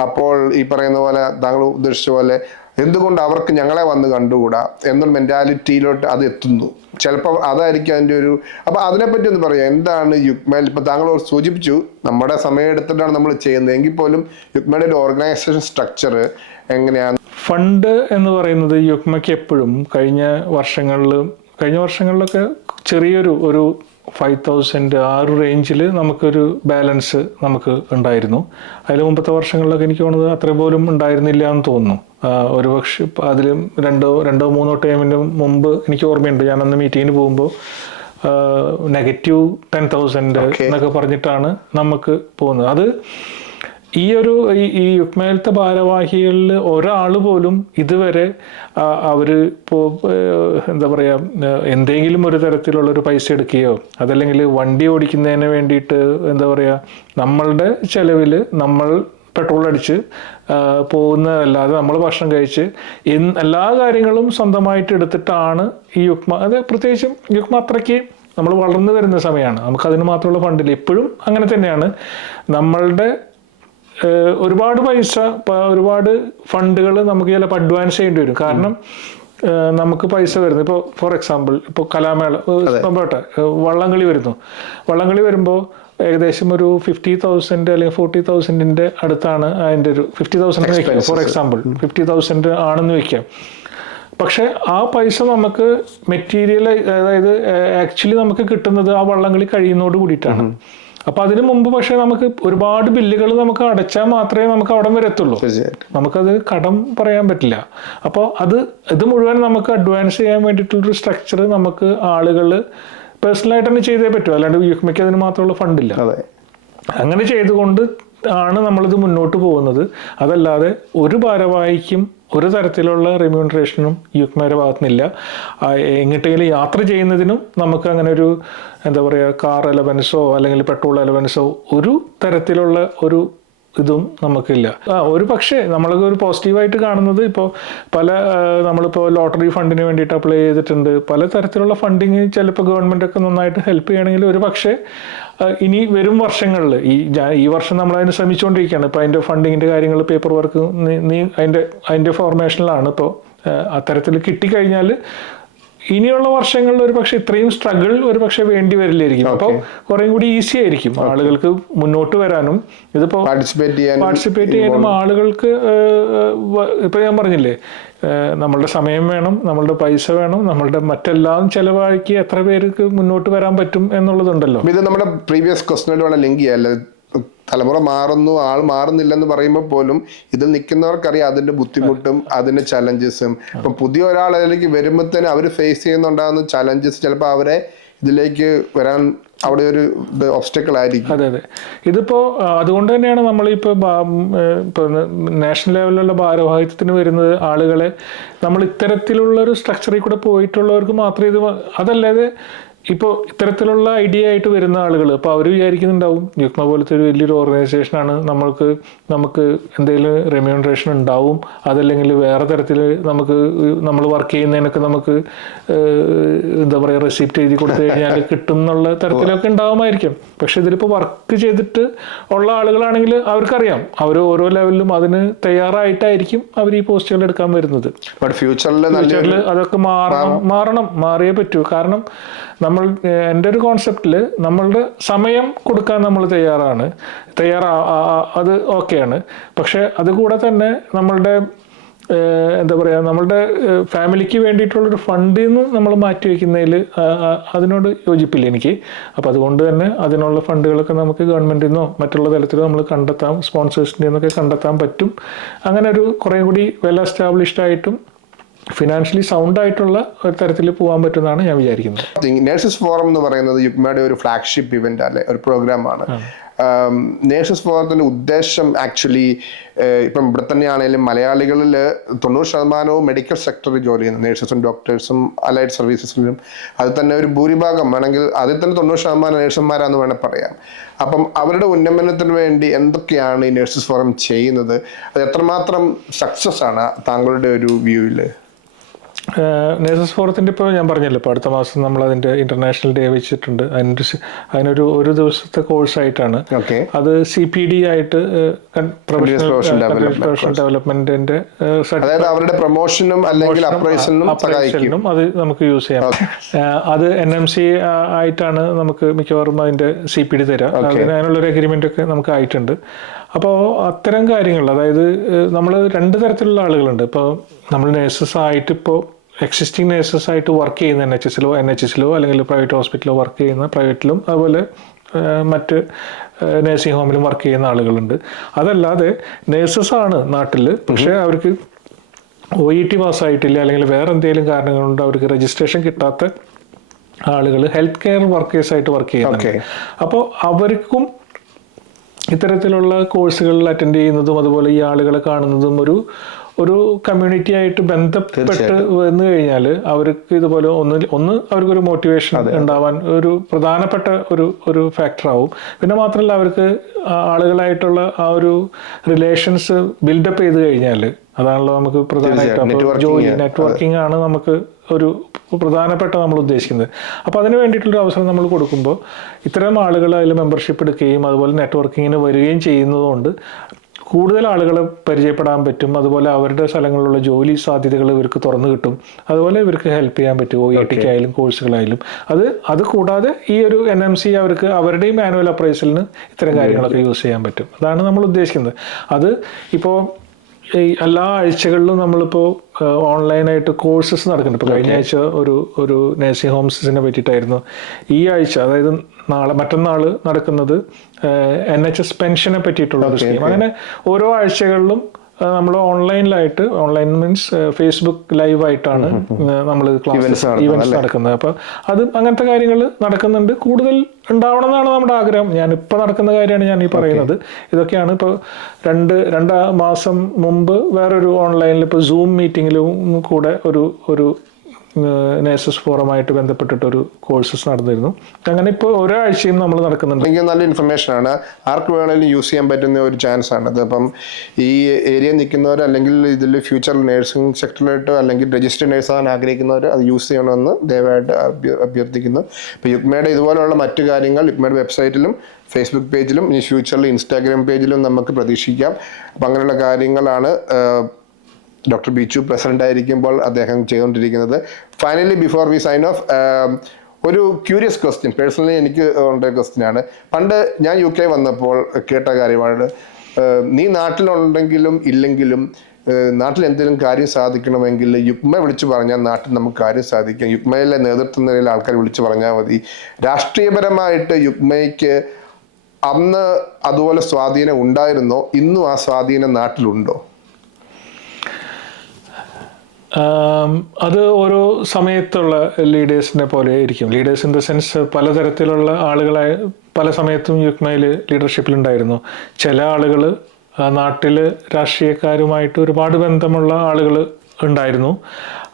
[SPEAKER 1] അപ്പോൾ ഈ പറയുന്ന പോലെ താങ്കൾ ഉദ്ദേശിച്ച പോലെ എന്തുകൊണ്ട് അവർക്ക് ഞങ്ങളെ വന്ന് കണ്ടുകൂടാ? എന്നൊരു മെന്റാലിറ്റിയിലോട്ട് അത് എത്തുന്നു. ചിലപ്പോൾ അതായിരിക്കും അതിന്റെ ഒരു അപ്പോൾ അതിനെപ്പറ്റി ഒന്ന് പറയാം. എന്താണ് യുക്മേൽ ഇപ്പൊ താങ്കൾ സൂചിപ്പിച്ചു നമ്മുടെ സമയം എടുത്തിട്ടാണ് നമ്മൾ ചെയ്യുന്നത്. എങ്കിൽ പോലും യുക്മയുടെ ഒരു ഓർഗനൈസേഷൻ സ്ട്രക്ചർ എങ്ങനെയാണ്
[SPEAKER 2] ഫണ്ട് എന്ന് പറയുന്നത് യുക്മയ്ക്ക് എപ്പോഴും കഴിഞ്ഞ വർഷങ്ങളിൽ കഴിഞ്ഞ വർഷങ്ങളിലൊക്കെ ചെറിയൊരു ഒരു ഫൈവ് തൗസൻഡ് ആ ഒരു റേഞ്ചിൽ നമുക്കൊരു ബാലൻസ് നമുക്ക് ഉണ്ടായിരുന്നു. അതിൽ മുമ്പത്തെ വർഷങ്ങളിലൊക്കെ എനിക്ക് തോന്നുന്നത് അത്ര പോലും ഉണ്ടായിരുന്നില്ല എന്ന് തോന്നുന്നു. ഒരു പക്ഷെ അതിലും രണ്ടോ രണ്ടോ മൂന്നോ ടൈമിന് മുമ്പ് എനിക്ക് ഓർമ്മയുണ്ട്. ഞാൻ അന്ന് മീറ്റിങ്ങിന് പോകുമ്പോൾ നെഗറ്റീവ് ടെൻ തൗസൻഡ്. എന്നൊക്കെ പറഞ്ഞിട്ടാണ് നമുക്ക് പോകുന്നത്. അത് ഈ ഒരു ഈ യുക്മേലത്തെ ഭാരവാഹികളിൽ ഒരാൾ പോലും ഇതുവരെ അവർ ഇപ്പോൾ എന്താ പറയുക എന്തെങ്കിലും ഒരു തരത്തിലുള്ള ഒരു പൈസ എടുക്കുകയോ അതല്ലെങ്കിൽ വണ്ടി ഓടിക്കുന്നതിന് വേണ്ടിയിട്ട് എന്താ പറയുക നമ്മളുടെ ചെലവിൽ നമ്മൾ പെട്രോൾ അടിച്ച് പോകുന്നതല്ലാതെ നമ്മൾ ഭക്ഷണം കഴിച്ച് എല്ലാ കാര്യങ്ങളും സ്വന്തമായിട്ട് എടുത്തിട്ടാണ് ഈ യുക്മ അത് പ്രത്യേകിച്ചും യുക്മ അത്രയ്ക്ക് നമ്മൾ വളർന്നു വരുന്ന സമയമാണ്. നമുക്ക് അതിന് മാത്രമുള്ള ഫണ്ടില്ല. ഇപ്പോഴും അങ്ങനെ തന്നെയാണ്. നമ്മളുടെ ഒരുപാട് പൈസ ഒരുപാട് ഫണ്ടുകൾ നമുക്ക് ചിലപ്പോൾ അഡ്വാൻസ് ചെയ്യേണ്ടി വരും. കാരണം നമുക്ക് പൈസ വരുന്നു ഇപ്പോൾ ഫോർ എക്സാമ്പിൾ ഇപ്പോൾ കലാമേള പോട്ടെ വള്ളംകളി വരുന്നു. വള്ളംകളി വരുമ്പോൾ ഏകദേശം ഒരു ഫിഫ്റ്റി തൗസൻഡ് അല്ലെങ്കിൽ ഫോർട്ടി തൗസൻഡിന്റെ അടുത്താണ് അതിന്റെ ഒരു ഫിഫ്റ്റി തൗസൻഡ് വെക്കാം. ഫോർ എക്സാമ്പിൾ ഫിഫ്റ്റി തൗസൻഡ് ആണെന്ന് വയ്ക്കാം പക്ഷേ ആ പൈസ നമുക്ക് മെറ്റീരിയൽ അതായത് ആക്ച്വലി നമുക്ക് കിട്ടുന്നത് ആ വള്ളംകളി കഴിയുന്നതോട് കൂടിയിട്ടാണ്. അപ്പൊ അതിനു മുമ്പ് പക്ഷെ നമുക്ക് ഒരുപാട് ബില്ലുകൾ നമുക്ക് അടച്ചാൽ മാത്രമേ നമുക്ക് അവിടം വരെ എത്തുള്ളൂ നമുക്കത് കടം പറയാൻ പറ്റില്ല. അപ്പോൾ അത് ഇത് മുഴുവൻ നമുക്ക് അഡ്വാൻസ് ചെയ്യാൻ വേണ്ടിയിട്ടുള്ളൊരു സ്ട്രക്ചർ നമുക്ക് ആളുകൾ പേഴ്സണലായിട്ട് തന്നെ ചെയ്തേ പറ്റൂ. അല്ലാണ്ട് യുക്മയ്ക്ക് അതിന് മാത്രമുള്ള ഫണ്ടില്ല
[SPEAKER 1] അതെ.
[SPEAKER 2] അങ്ങനെ ചെയ്തുകൊണ്ട് ആണ് നമ്മളിത് മുന്നോട്ട് പോകുന്നത്. അതല്ലാതെ ഒരു ഭാരവാഹിക്കും ഒരു തരത്തിലുള്ള റെമ്യൂണറേഷനും യുക്മയുടെ ഭാഗത്തുനിന്നില്ല. എങ്ങോട്ടെങ്കിലും യാത്ര ചെയ്യുന്നതിനും നമുക്ക് അങ്ങനെ ഒരു എന്താ പറയുക കാർ അലവൻസോ അല്ലെങ്കിൽ പെട്രോൾ അലവൻസോ ഒരു തരത്തിലുള്ള ഒരു ഇതും നമുക്കില്ല. ആ ഒരു പക്ഷേ നമ്മളൊക്കെ ഒരു പോസിറ്റീവായിട്ട് കാണുന്നത് ഇപ്പോൾ പല നമ്മളിപ്പോൾ ലോട്ടറി ഫണ്ടിന് വേണ്ടിയിട്ട് അപ്ലൈ ചെയ്തിട്ടുണ്ട്. പല തരത്തിലുള്ള ഫണ്ടിങ് ചിലപ്പോൾ ഗവൺമെന്റ് ഒക്കെ നന്നായിട്ട് ഹെൽപ്പ് ചെയ്യണമെങ്കിൽ ഒരു പക്ഷേ ഇനി വരും വർഷങ്ങളിൽ ഈ ഈ വർഷം നമ്മൾ അതിന് ശ്രമിച്ചുകൊണ്ടിരിക്കുകയാണ് ഇപ്പോൾ അതിന്റെ ഫണ്ടിങ്ങിന്റെ കാര്യങ്ങൾ പേപ്പർ വർക്ക് നീ അതിന്റെ അതിന്റെ ഫോർമേഷനിലാണ് ഇപ്പോൾ അത്തരത്തിൽ കിട്ടിക്കഴിഞ്ഞാൽ ഇനിയുള്ള വർഷങ്ങളിൽ ഒരു പക്ഷേ ഇത്രയും സ്ട്രഗിൾ ഒരു പക്ഷേ വേണ്ടി വരില്ലായിരിക്കും. അപ്പോൾ കുറേം കൂടി ഈസി ആയിരിക്കും. ആളുകൾക്ക് മുന്നോട്ട് വരാനും ഇതിപ്പോ
[SPEAKER 1] പാർട്ടിസിപ്പേറ്റ് ചെയ്യാനും
[SPEAKER 2] പാർട്ടിസിപ്പേറ്റ് ചെയ്യാനും ആളുകൾക്ക് ഇപ്പൊ ഞാൻ പറഞ്ഞില്ലേ നമ്മളുടെ സമയം വേണം നമ്മളുടെ പൈസ വേണം നമ്മളുടെ മറ്റെല്ലാം ചെലവാക്കി എത്ര പേർക്ക് മുന്നോട്ട് വരാൻ പറ്റും എന്നുള്ളതുണ്ടല്ലോ.
[SPEAKER 1] ഇത് നമ്മുടെ പ്രീവിയസ് ക്വസ്റ്റിനോട് ലിങ്ക് ചെയ്യാല്ലേ തലമുറ മാറുന്നു ആൾ മാറുന്നില്ലെന്ന് പറയുമ്പോൾ പോലും ഇതിൽ നിൽക്കുന്നവർക്കറിയാം അതിന്റെ ബുദ്ധിമുട്ടും അതിന്റെ ചലഞ്ചസും. ഇപ്പൊ പുതിയ ഒരാൾ അതിലേക്ക് വരുമ്പോൾ തന്നെ അവർ ഫേസ് ചെയ്യുന്നുണ്ടാകുന്ന ചലഞ്ചസ് ചിലപ്പോൾ അവരെ ഇതിലേക്ക് വരാൻ അവിടെ ഒരു ഒബ്സ്റ്റക്കിൾ ആയിരിക്കും.
[SPEAKER 2] അതെ അതെ. ഇതിപ്പോ അതുകൊണ്ട് തന്നെയാണ് നമ്മൾ ഇപ്പൊ നാഷണൽ ലെവലിലുള്ള ഭാരവാഹിത്വത്തിന് വരുന്നത് ആളുകളെ. നമ്മൾ ഇത്തരത്തിലുള്ള ഒരു സ്ട്രക്ചറിൽ കൂടെ പോയിട്ടുള്ളവർക്ക് മാത്രമേ ഇത് അതല്ലാതെ ഇപ്പോൾ ഇത്തരത്തിലുള്ള ഐഡിയ ആയിട്ട് വരുന്ന ആളുകൾ അപ്പോൾ അവർ വിചാരിക്കുന്നുണ്ടാവും യുക്മ പോലത്തെ ഒരു വലിയൊരു ഓർഗനൈസേഷനാണ് നമ്മൾക്ക് നമുക്ക് എന്തെങ്കിലും റെമ്യൂണറേഷൻ ഉണ്ടാവും അതല്ലെങ്കിൽ വേറെ തരത്തിൽ നമുക്ക് നമ്മൾ വർക്ക് ചെയ്യുന്നതിനൊക്കെ നമുക്ക് എന്താ പറയുക റെസിപ്റ്റ് എഴുതി കൊടുത്തു കഴിഞ്ഞാൽ കിട്ടും എന്നുള്ള തരത്തിലൊക്കെ ഉണ്ടാവുമായിരിക്കും. പക്ഷെ ഇതിലിപ്പോൾ വർക്ക് ചെയ്തിട്ട് ഉള്ള ആളുകളാണെങ്കിൽ അവർക്കറിയാം അവർ ഓരോ ലെവലിലും അതിന് തയ്യാറായിട്ടായിരിക്കും അവർ ഈ പോസ്റ്റുകൾ എടുക്കാൻ വരുന്നത്.
[SPEAKER 1] ഫ്യൂച്ചറിൽ
[SPEAKER 2] അതൊക്കെ മാറണം മാറണം മാറിയേ പറ്റൂ. കാരണം നമ്മൾ എന്റെ ഒരു കോൺസെപ്റ്റിൽ നമ്മളുടെ സമയം കൊടുക്കാൻ നമ്മൾ തയ്യാറാണ്. തയ്യാറാ അത് ഓക്കെയാണ്. പക്ഷെ അതുകൂടെ തന്നെ നമ്മളുടെ എന്താ പറയുക നമ്മളുടെ ഫാമിലിക്ക് വേണ്ടിയിട്ടുള്ളൊരു ഫണ്ടിൽ നിന്ന് നമ്മൾ മാറ്റി വയ്ക്കുന്നതിൽ അതിനോട് യോജിപ്പില്ല എനിക്ക്. അപ്പോൾ അതുകൊണ്ട് തന്നെ അതിനുള്ള ഫണ്ടുകളൊക്കെ നമുക്ക് ഗവൺമെന്റിൽ നിന്നോ മറ്റുള്ള തലത്തിലോ നമ്മൾ കണ്ടെത്താം സ്പോൺസേഴ്സിന്റെ നിന്നൊക്കെ കണ്ടെത്താൻ പറ്റും. അങ്ങനെ ഒരു കുറേ കൂടി വെൽ എസ്റ്റാബ്ലിഷ്ഡ് ആയിട്ടും ഫിനാൻഷ്യലി സൗണ്ട് ആയിട്ടുള്ള ഒരു തരത്തിൽ പോകാൻ പറ്റുന്നതാണ് ഞാൻ വിചാരിക്കുന്നത്.
[SPEAKER 1] നേഴ്സസ് ഫോറം എന്ന് പറയുന്നത് യുക്മയുടെ ഒരു ഫ്ലാഗ്ഷിപ്പ് ഇവന്റ് അല്ലെ? ഒരു പ്രോഗ്രാമാണ് നേഴ്സസ് ഫോറത്തിന്റെ ഉദ്ദേശം ആക്ച്വലി ഇപ്പം ഇവിടെ തന്നെയാണെങ്കിലും മലയാളികളിൽ തൊണ്ണൂറ് ശതമാനവും മെഡിക്കൽ സെക്ടറിൽ ജോലി ചെയ്യുന്നു നേഴ്സസും ഡോക്ടേഴ്സും അലൈഡ് സർവീസസിലും അത് തന്നെ ഒരു ഭൂരിഭാഗം. വേണമെങ്കിൽ അതിൽ തന്നെ തൊണ്ണൂറ് ശതമാനം നേഴ്സുമാരാന്ന് വേണേൽ പറയാം. അപ്പം അവരുടെ ഉന്നമനത്തിന് വേണ്ടി എന്തൊക്കെയാണ് ഈ നേഴ്സസ് ഫോറം ചെയ്യുന്നത്? അത് എത്രമാത്രം സക്സസ് ആണ് താങ്കളുടെ ഒരു വ്യൂവിൽ
[SPEAKER 2] നേഴ്സസ് ഫോറത്തിന്റെ ഇപ്പോൾ ഞാൻ പറഞ്ഞല്ലോ ഇപ്പോൾ അടുത്ത മാസം നമ്മൾ അതിന്റെ ഇന്റർനാഷണൽ ഡേ വെച്ചിട്ടുണ്ട്. അതിനൊരു അതിനൊരു ഒരു ദിവസത്തെ കോഴ്സായിട്ടാണ് അത് സി പി ഡി ആയിട്ട് പ്രൊഫഷണൽ ഡെവലപ്മെന്റിന്റെ
[SPEAKER 1] അതായത് അവരുടെ പ്രൊമോഷനും അല്ലെങ്കിൽ അപ്രൈസലിനും
[SPEAKER 2] അത് നമുക്ക് യൂസ് ചെയ്യാം. അത് എൻ എം സി ആയിട്ടാണ് നമുക്ക് മിക്കവാറും അതിന്റെ സി പി ഡി തരാം. അതിന് അതിനുള്ളൊരു അഗ്രിമെന്റ് ഒക്കെ നമുക്ക് ആയിട്ടുണ്ട്. അപ്പോൾ അത്തരം കാര്യങ്ങൾ അതായത് നമ്മൾ രണ്ട് തരത്തിലുള്ള ആളുകളുണ്ട്. ഇപ്പോൾ നമ്മൾ നേഴ്സസ് ആയിട്ട് ഇപ്പോൾ എക്സിസ്റ്റിംഗ് നേഴ്സസ് ആയിട്ട് വർക്ക് ചെയ്യുന്ന എൻ എച്ച് എസിലോ എൻ എച്ച് എസിലോ അല്ലെങ്കിൽ പ്രൈവറ്റ് ഹോസ്പിറ്റലിലോ വർക്ക് ചെയ്യുന്ന പ്രൈവറ്റിലും അതുപോലെ മറ്റ് നേഴ്സിംഗ് ഹോമിലും വർക്ക് ചെയ്യുന്ന ആളുകളുണ്ട്. അതല്ലാതെ നേഴ്സസ് ആണ് നാട്ടിൽ പക്ഷേ അവർക്ക് ഒ ഇ ടി പാസ്സായിട്ടില്ല അല്ലെങ്കിൽ വേറെ എന്തെങ്കിലും കാരണങ്ങൾ കൊണ്ട് അവർക്ക് രജിസ്ട്രേഷൻ കിട്ടാത്ത ആളുകൾ ഹെൽത്ത് കെയർ വർക്കേഴ്സ് ആയിട്ട് വർക്ക് ചെയ്യുന്നുണ്ട്. അപ്പോൾ അവർക്കും ഇത്തരത്തിലുള്ള കോഴ്സുകളിൽ അറ്റൻഡ് ചെയ്യുന്നതും അതുപോലെ ഈ ആളുകളെ കാണുന്നതും ഒരു ഒരു കമ്മ്യൂണിറ്റി ആയിട്ട് ബന്ധപ്പെട്ട് വന്നു കഴിഞ്ഞാൽ അവർക്ക് ഇതുപോലെ ഒന്ന് ഒന്ന് അവർക്കൊരു മോട്ടിവേഷൻ ഉണ്ടാവാൻ ഒരു പ്രധാനപ്പെട്ട ഒരു ഒരു ഫാക്ടറാവും പിന്നെ മാത്രമല്ല അവർക്ക് ആളുകളായിട്ടുള്ള ആ ഒരു റിലേഷൻസ് ബിൽഡപ്പ് ചെയ്ത് കഴിഞ്ഞാൽ അതാണല്ലോ നമുക്ക് പ്രധാനമായിട്ട് ജോലി നെറ്റ്വർക്കിംഗ് ആണ് നമുക്ക് ഒരു പ്രധാനപ്പെട്ട നമ്മൾ ഉദ്ദേശിക്കുന്നത്. അപ്പോൾ അതിന് വേണ്ടിയിട്ടുള്ളൊരു അവസരം നമ്മൾ കൊടുക്കുമ്പോൾ ഇത്തരം ആളുകൾ അതിൽ മെമ്പർഷിപ്പ് എടുക്കുകയും അതുപോലെ നെറ്റ്വർക്കിങ്ങിന് വരികയും ചെയ്യുന്നതുകൊണ്ട് കൂടുതൽ ആളുകളെ പരിചയപ്പെടാൻ പറ്റും. അതുപോലെ അവരുടെ സ്ഥലങ്ങളിലുള്ള ജോലി സാധ്യതകൾ ഇവർക്ക് തുറന്നു കിട്ടും. അതുപോലെ ഇവർക്ക് ഹെൽപ്പ് ചെയ്യാൻ പറ്റും. ഒ ഇ ടിക്കായാലും കോഴ്സുകളായാലും. അത് അത് കൂടാതെ ഈ ഒരു എൻ എം സി അവർക്ക് അവരുടെയും മാനുവൽ അപ്രൈസലിന് ഇത്തരം കാര്യങ്ങളൊക്കെ യൂസ് ചെയ്യാൻ പറ്റും. അതാണ് നമ്മൾ ഉദ്ദേശിക്കുന്നത്. അത് ഇപ്പോൾ ഈ എല്ലാ ആഴ്ചകളിലും നമ്മളിപ്പോൾ ഓൺലൈനായിട്ട് കോഴ്സസ് നടക്കുന്നുണ്ട്. ഇപ്പോൾ കഴിഞ്ഞ ആഴ്ച ഒരു ഒരു നഴ്സിംഗ് ഹോംസിനെ പറ്റിയിട്ടായിരുന്നു. ഈ ആഴ്ച അതായത് നാളെ മറ്റന്നാൾ നടക്കുന്നത് എൻ എച്ച് എസ് പെൻഷനെ പറ്റിയിട്ടുള്ള ഒരു സ്കീം അങ്ങനെ ഓരോ ആഴ്ചകളിലും നമ്മൾ ഓൺലൈനിലായിട്ട് ഓൺലൈൻ മീൻസ് ഫേസ്ബുക്ക് ലൈവ് ആയിട്ടാണ് നമ്മൾ ക്ലാസ് ഇവന്റ്സ് നടക്കുന്നത്. അപ്പോൾ അത് അങ്ങനത്തെ കാര്യങ്ങൾ നടക്കുന്നുണ്ട്. കൂടുതൽ ഉണ്ടാവണം എന്നാണ് നമ്മുടെ ആഗ്രഹം. ഞാൻ ഇപ്പോൾ നടക്കുന്ന കാര്യമാണ് ഞാൻ ഈ പറയുന്നത്. ഇതൊക്കെയാണ് ഇപ്പോൾ രണ്ട് രണ്ട് മാസം മുമ്പ് വേറൊരു ഓൺലൈനിൽ ഇപ്പോൾ സൂം മീറ്റിങ്ങിലും കൂടെ ഒരു ഒരു നേഴ്സസ് ഫോറമായിട്ട് ബന്ധപ്പെട്ടിട്ടൊരു കോഴ്സസ് നടന്നിരുന്നു. അങ്ങനെ ഇപ്പോൾ ഒരാഴ്ചയും നമ്മൾ നടക്കുന്നുണ്ട്.
[SPEAKER 1] എനിക്ക് നല്ല ഇൻഫർമേഷൻ ആണ്. ആർക്ക് വേണമെങ്കിലും യൂസ് ചെയ്യാൻ പറ്റുന്ന ഒരു ചാൻസ് ആണ് അതിപ്പം ഈ ഏരിയ നിൽക്കുന്നവർ അല്ലെങ്കിൽ ഇതിൽ ഫ്യൂച്ചർ നേഴ്സിംഗ് സെക്ടറിലോട്ട് അല്ലെങ്കിൽ രജിസ്റ്റർ നേഴ്സ് ആകാൻ ആഗ്രഹിക്കുന്നവർ അത് യൂസ് ചെയ്യണമെന്ന് ദയവായിട്ട് അഭ്യ- അഭ്യർത്ഥിക്കുന്നു. ഇപ്പോൾ യുക്മയുടെ ഇതുപോലെയുള്ള മറ്റു കാര്യങ്ങൾ യുക്മയുടെ വെബ്സൈറ്റിലും ഫേസ്ബുക്ക് പേജിലും ഇനി ഫ്യൂച്ചറിൽ ഇൻസ്റ്റാഗ്രാം പേജിലും നമുക്ക് പ്രതീക്ഷിക്കാം. അപ്പം അങ്ങനെയുള്ള കാര്യങ്ങളാണ് ഡോക്ടർ ബിച്ചു പ്രസിഡന്റ് ആയിരിക്കുമ്പോൾ അദ്ദേഹം ചെയ്തുകൊണ്ടിരിക്കുന്നത്. Finally before we sign off ഒരു ക്യൂരിയസ് ക്വസ്റ്റ്യൻ പേഴ്സണലി എനിക്ക് ഉണ്ട ക്വസ്റ്റ്യൻ ആണ്. പണ്ട് ഞാൻ യു കെ വന്നപ്പോൾ കേട്ട കാര്യമാണ് നീ നാട്ടിലുണ്ടെങ്കിലും ഇല്ലെങ്കിലും നാട്ടിൽ എന്തെങ്കിലും കാര്യം സാധിക്കണമെങ്കിൽ യുക്മ വിളിച്ചു പറഞ്ഞാൽ നാട്ടിൽ നമുക്ക് കാര്യം സാധിക്കാം. യുക്മയിലെ നേതൃത്വ നിലയിൽ ആൾക്കാർ വിളിച്ചു പറഞ്ഞാൽ മതി. രാഷ്ട്രീയപരമായിട്ട് യുക്മയ്ക്ക് അന്ന് അതുപോലെ സ്വാധീനം ഉണ്ടായിരുന്നോ? ഇന്നും ആ സ്വാധീനം നാട്ടിലുണ്ടോ?
[SPEAKER 2] അത് ഓരോ സമയത്തുള്ള ലീഡേഴ്സിനെ പോലെ ആയിരിക്കും ലീഡേഴ്സ് ഇൻ ദ സെൻസ് പലതരത്തിലുള്ള ആളുകളെ പല സമയത്തും യുക്മയിൽ ലീഡർഷിപ്പിലുണ്ടായിരുന്നു. ചില ആളുകൾ നാട്ടിൽ രാഷ്ട്രീയക്കാരുമായിട്ട് ഒരുപാട് ബന്ധമുള്ള ആളുകൾ ഉണ്ടായിരുന്നു.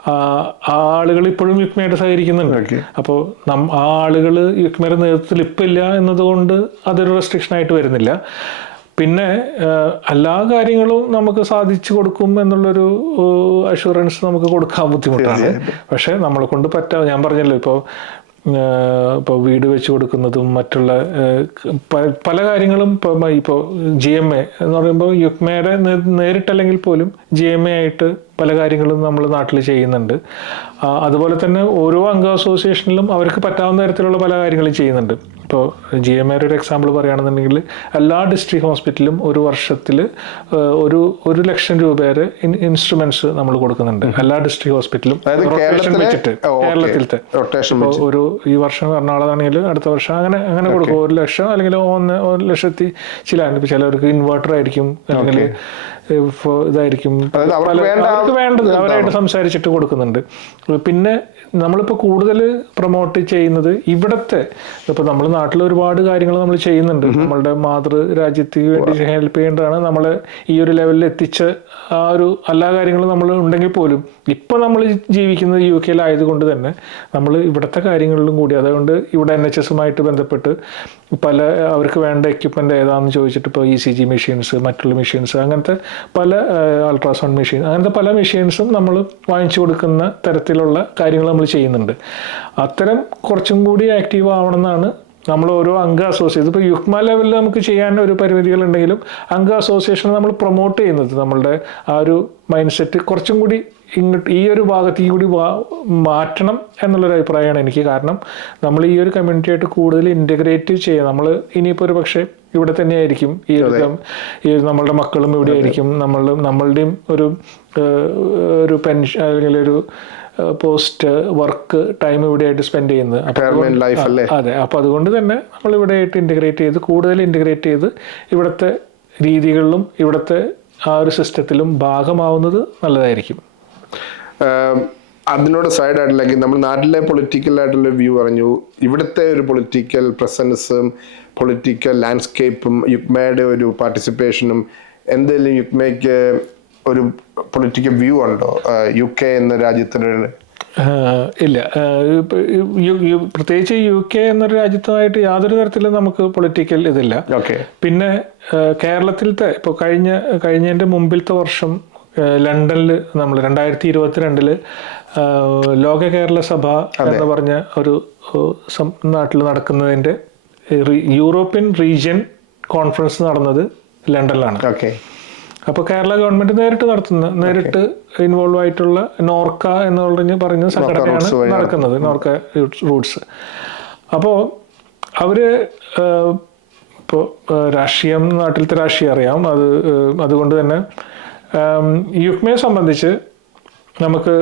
[SPEAKER 2] ആ ആളുകൾ ഇപ്പോഴും യുക്മയായിട്ട് സഹകരിക്കുന്നുണ്ട്. അപ്പോൾ നം ആ ആളുകൾ യുക്മയുടെ നേതൃത്വത്തിൽ ഇപ്പം ഇല്ല എന്നതുകൊണ്ട് അതൊരു റെസ്ട്രിക്ഷൻ ആയിട്ട് വരുന്നില്ല. പിന്നെ എല്ലാ കാര്യങ്ങളും നമുക്ക് സാധിച്ചു കൊടുക്കും എന്നുള്ളൊരു അഷുറൻസ് നമുക്ക് കൊടുക്കാൻ ബുദ്ധിമുട്ടാണ്. പക്ഷെ നമ്മളെ കൊണ്ട് പറ്റാ ഞാൻ പറഞ്ഞല്ലോ ഇപ്പോൾ ഇപ്പോൾ വീട് വെച്ച് കൊടുക്കുന്നതും മറ്റുള്ള പല കാര്യങ്ങളും ഇപ്പോൾ ഇപ്പോൾ ജി എം എ എന്ന് പറയുമ്പോൾ യുക്മയുടെ നേരിട്ടല്ലെങ്കിൽ പോലും ജി എം എ ആയിട്ട് പല കാര്യങ്ങളും നമ്മൾ നാട്ടിൽ ചെയ്യുന്നുണ്ട്. അതുപോലെ തന്നെ ഓരോ അംഗ അസോസിയേഷനിലും അവർക്ക് പറ്റാവുന്ന തരത്തിലുള്ള പല കാര്യങ്ങളും ചെയ്യുന്നുണ്ട്. ഇപ്പോൾ ജി എം എയുടെ ഒരു എക്സാമ്പിൾ പറയുകയാണെന്നുണ്ടെങ്കിൽ എല്ലാ ഡിസ്ട്രിക്ട് ഹോസ്പിറ്റലും ഒരു വർഷത്തിൽ ഒരു ഒരു ലക്ഷം രൂപ വരെ ഇൻസ്ട്രുമെന്റ്സ് നമ്മൾ കൊടുക്കുന്നുണ്ട്. എല്ലാ ഡിസ്ട്രിക്ട് ഹോസ്പിറ്റലും റൊട്ടേഷൻ
[SPEAKER 1] കേരളത്തിലെ
[SPEAKER 2] വെച്ചിട്ട് കേരളത്തിലത്തെ. ഒരു ഈ വർഷം എറണാകുളത്താണെങ്കിൽ അടുത്ത വർഷം അങ്ങനെ അങ്ങനെ കൊടുക്കും. ഒരു ലക്ഷം അല്ലെങ്കിൽ ഒന്ന് ഒരു ലക്ഷത്തി ചില ചിലവർക്ക് ഇൻവേർട്ടർ ആയിരിക്കും അല്ലെങ്കിൽ ഇതായിരിക്കും. വേണ്ടത് അവരായിട്ട് സംസാരിച്ചിട്ട് കൊടുക്കുന്നുണ്ട്. പിന്നെ നമ്മളിപ്പോൾ കൂടുതൽ പ്രൊമോട്ട് ചെയ്യുന്നത് ഇവിടത്തെ ഇപ്പൊ നമ്മൾ നാട്ടിൽ ഒരുപാട് കാര്യങ്ങൾ നമ്മൾ ചെയ്യുന്നുണ്ട്. നമ്മളുടെ മാതൃ രാജ്യത്തിന് വേണ്ടി ഹെൽപ്പ് ചെയ്യേണ്ടതാണ്. നമ്മൾ ഈ ഒരു ലെവലിൽ എത്തിച്ച ആ ഒരു എല്ലാ കാര്യങ്ങളും നമ്മൾ ഉണ്ടെങ്കിൽ പോലും ഇപ്പൊ നമ്മൾ ജീവിക്കുന്നത് യു കെയിലായതുകൊണ്ട് തന്നെ നമ്മൾ ഇവിടുത്തെ കാര്യങ്ങളിലും കൂടി അതുകൊണ്ട് ഇവിടെ എൻ എച്ച് എസുമായിട്ട് ബന്ധപ്പെട്ട് പല അവർക്ക് വേണ്ട എക്യുപ്മെന്റ് ഏതാണെന്ന് ചോദിച്ചിട്ട് ഇപ്പോൾ ഇ സി ജി മെഷീൻസ് മറ്റുള്ള മെഷീൻസ് അങ്ങനത്തെ പല അൾട്രാസൗണ്ട് മെഷീൻ അങ്ങനത്തെ പല മെഷീൻസും നമ്മൾ വാങ്ങിച്ചു കൊടുക്കുന്ന തരത്തിലുള്ള കാര്യങ്ങൾ നമ്മൾ ചെയ്യുന്നുണ്ട്. അത്തരം കുറച്ചും കൂടി ആക്റ്റീവ് ആവണമെന്നാണ് നമ്മൾ ഓരോ അംഗ അസോസിയേഷൻ ഇപ്പോൾ യുക്മ ലെവലിൽ നമുക്ക് ചെയ്യാൻ ഒരു പരിമിതികളുണ്ടെങ്കിലും അംഗ അസോസിയേഷൻ നമ്മൾ പ്രൊമോട്ട് ചെയ്യുന്നത്. നമ്മളുടെ ആ ഒരു മൈൻഡ് സെറ്റ് കുറച്ചും കൂടി ഇങ്ങോട്ട് ഈ ഒരു ഭാഗത്തേക്ക് കൂടി മാറ്റണം എന്നുള്ളൊരു അഭിപ്രായമാണ് എനിക്ക്. കാരണം നമ്മൾ ഈ ഒരു കമ്മ്യൂണിറ്റിയായിട്ട് കൂടുതൽ ഇന്റഗ്രേറ്റ് ചെയ്യുക നമ്മൾ ഇനിയിപ്പോൾ ഒരു പക്ഷേ ഇവിടെ തന്നെയായിരിക്കും ഈ ഒരു ഈ നമ്മളുടെ മക്കളും ഇവിടെ ആയിരിക്കും. നമ്മളുടെ നമ്മളുടെയും ഒരു ഒരു പെൻഷൻ അല്ലെങ്കിൽ ഒരു പോസ്റ്റ് വർക്ക് ടൈം ഇവിടെ ആയിട്ട് സ്പെൻഡ് ചെയ്യുന്നത്. അതെ. അപ്പോൾ അതുകൊണ്ട് തന്നെ നമ്മൾ ഇവിടെ ആയിട്ട് ഇന്റഗ്രേറ്റ് ചെയ്ത് കൂടുതൽ ഇന്റഗ്രേറ്റ് ചെയ്ത് ഇവിടുത്തെ രീതികളിലും ഇവിടുത്തെ ആ ഒരു സിസ്റ്റത്തിലും ഭാഗമാവുന്നത് നല്ലതായിരിക്കും.
[SPEAKER 1] അതിനോട് സൈഡ് ആയിട്ടില്ലെങ്കിൽ നമ്മൾ നാട്ടിലെ പൊളിറ്റിക്കൽ ആയിട്ടുള്ള വ്യൂ പറഞ്ഞു. ഇവിടുത്തെ ഒരു പൊളിറ്റിക്കൽ പ്രസൻസും പൊളിറ്റിക്കൽ ലാൻഡ്സ്കേപ്പും യുക്മയുടെ ഒരു പാർട്ടിസിപ്പേഷനും എന്തെങ്കിലും യുക്മയ്ക്ക് ഒരു പൊളിറ്റിക്കൽ വ്യൂ ഉണ്ടോ? യു കെ എന്ന
[SPEAKER 2] രാജ്യത്തിന് ഇല്ല. പ്രത്യേകിച്ച് യു കെ എന്നൊരു രാജ്യത്തുമായിട്ട് യാതൊരു തരത്തിലും നമുക്ക് പൊളിറ്റിക്കൽ ഇതില്ല.
[SPEAKER 1] ഓക്കെ.
[SPEAKER 2] പിന്നെ കേരളത്തിലത്തെ ഇപ്പോൾ കഴിഞ്ഞ കഴിഞ്ഞതിന്റെ മുമ്പിലത്തെ വർഷം ലണ്ടനിൽ നമ്മൾ രണ്ടായിരത്തി ഇരുപത്തിരണ്ടിൽ ലോക കേരള സഭ എന്ന് പറഞ്ഞ ഒരു നാട്ടിൽ നടക്കുന്നതിന്റെ യൂറോപ്യൻ റീജിയൻ കോൺഫറൻസ് നടന്നത് ലണ്ടനിലാണ്.
[SPEAKER 1] ഓക്കെ.
[SPEAKER 2] അപ്പോൾ കേരള ഗവൺമെന്റ് നേരിട്ട് നടത്തുന്ന. നേരിട്ട് ഇൻവോൾവ് ആയിട്ടുള്ള നോർക്ക എന്ന് പറഞ്ഞ് പറയുന്ന സംഘടനയാണ് നടക്കുന്നത്. നോർക്ക റൂട്ട്സ് അപ്പോൾ അവർ ഇപ്പോൾ രാഷ്ട്രീയം നാട്ടിലത്തെ രാഷ്ട്രീയം അറിയാം. അത് അതുകൊണ്ട് തന്നെ യുക്മയെ സംബന്ധിച്ച് നമുക്ക്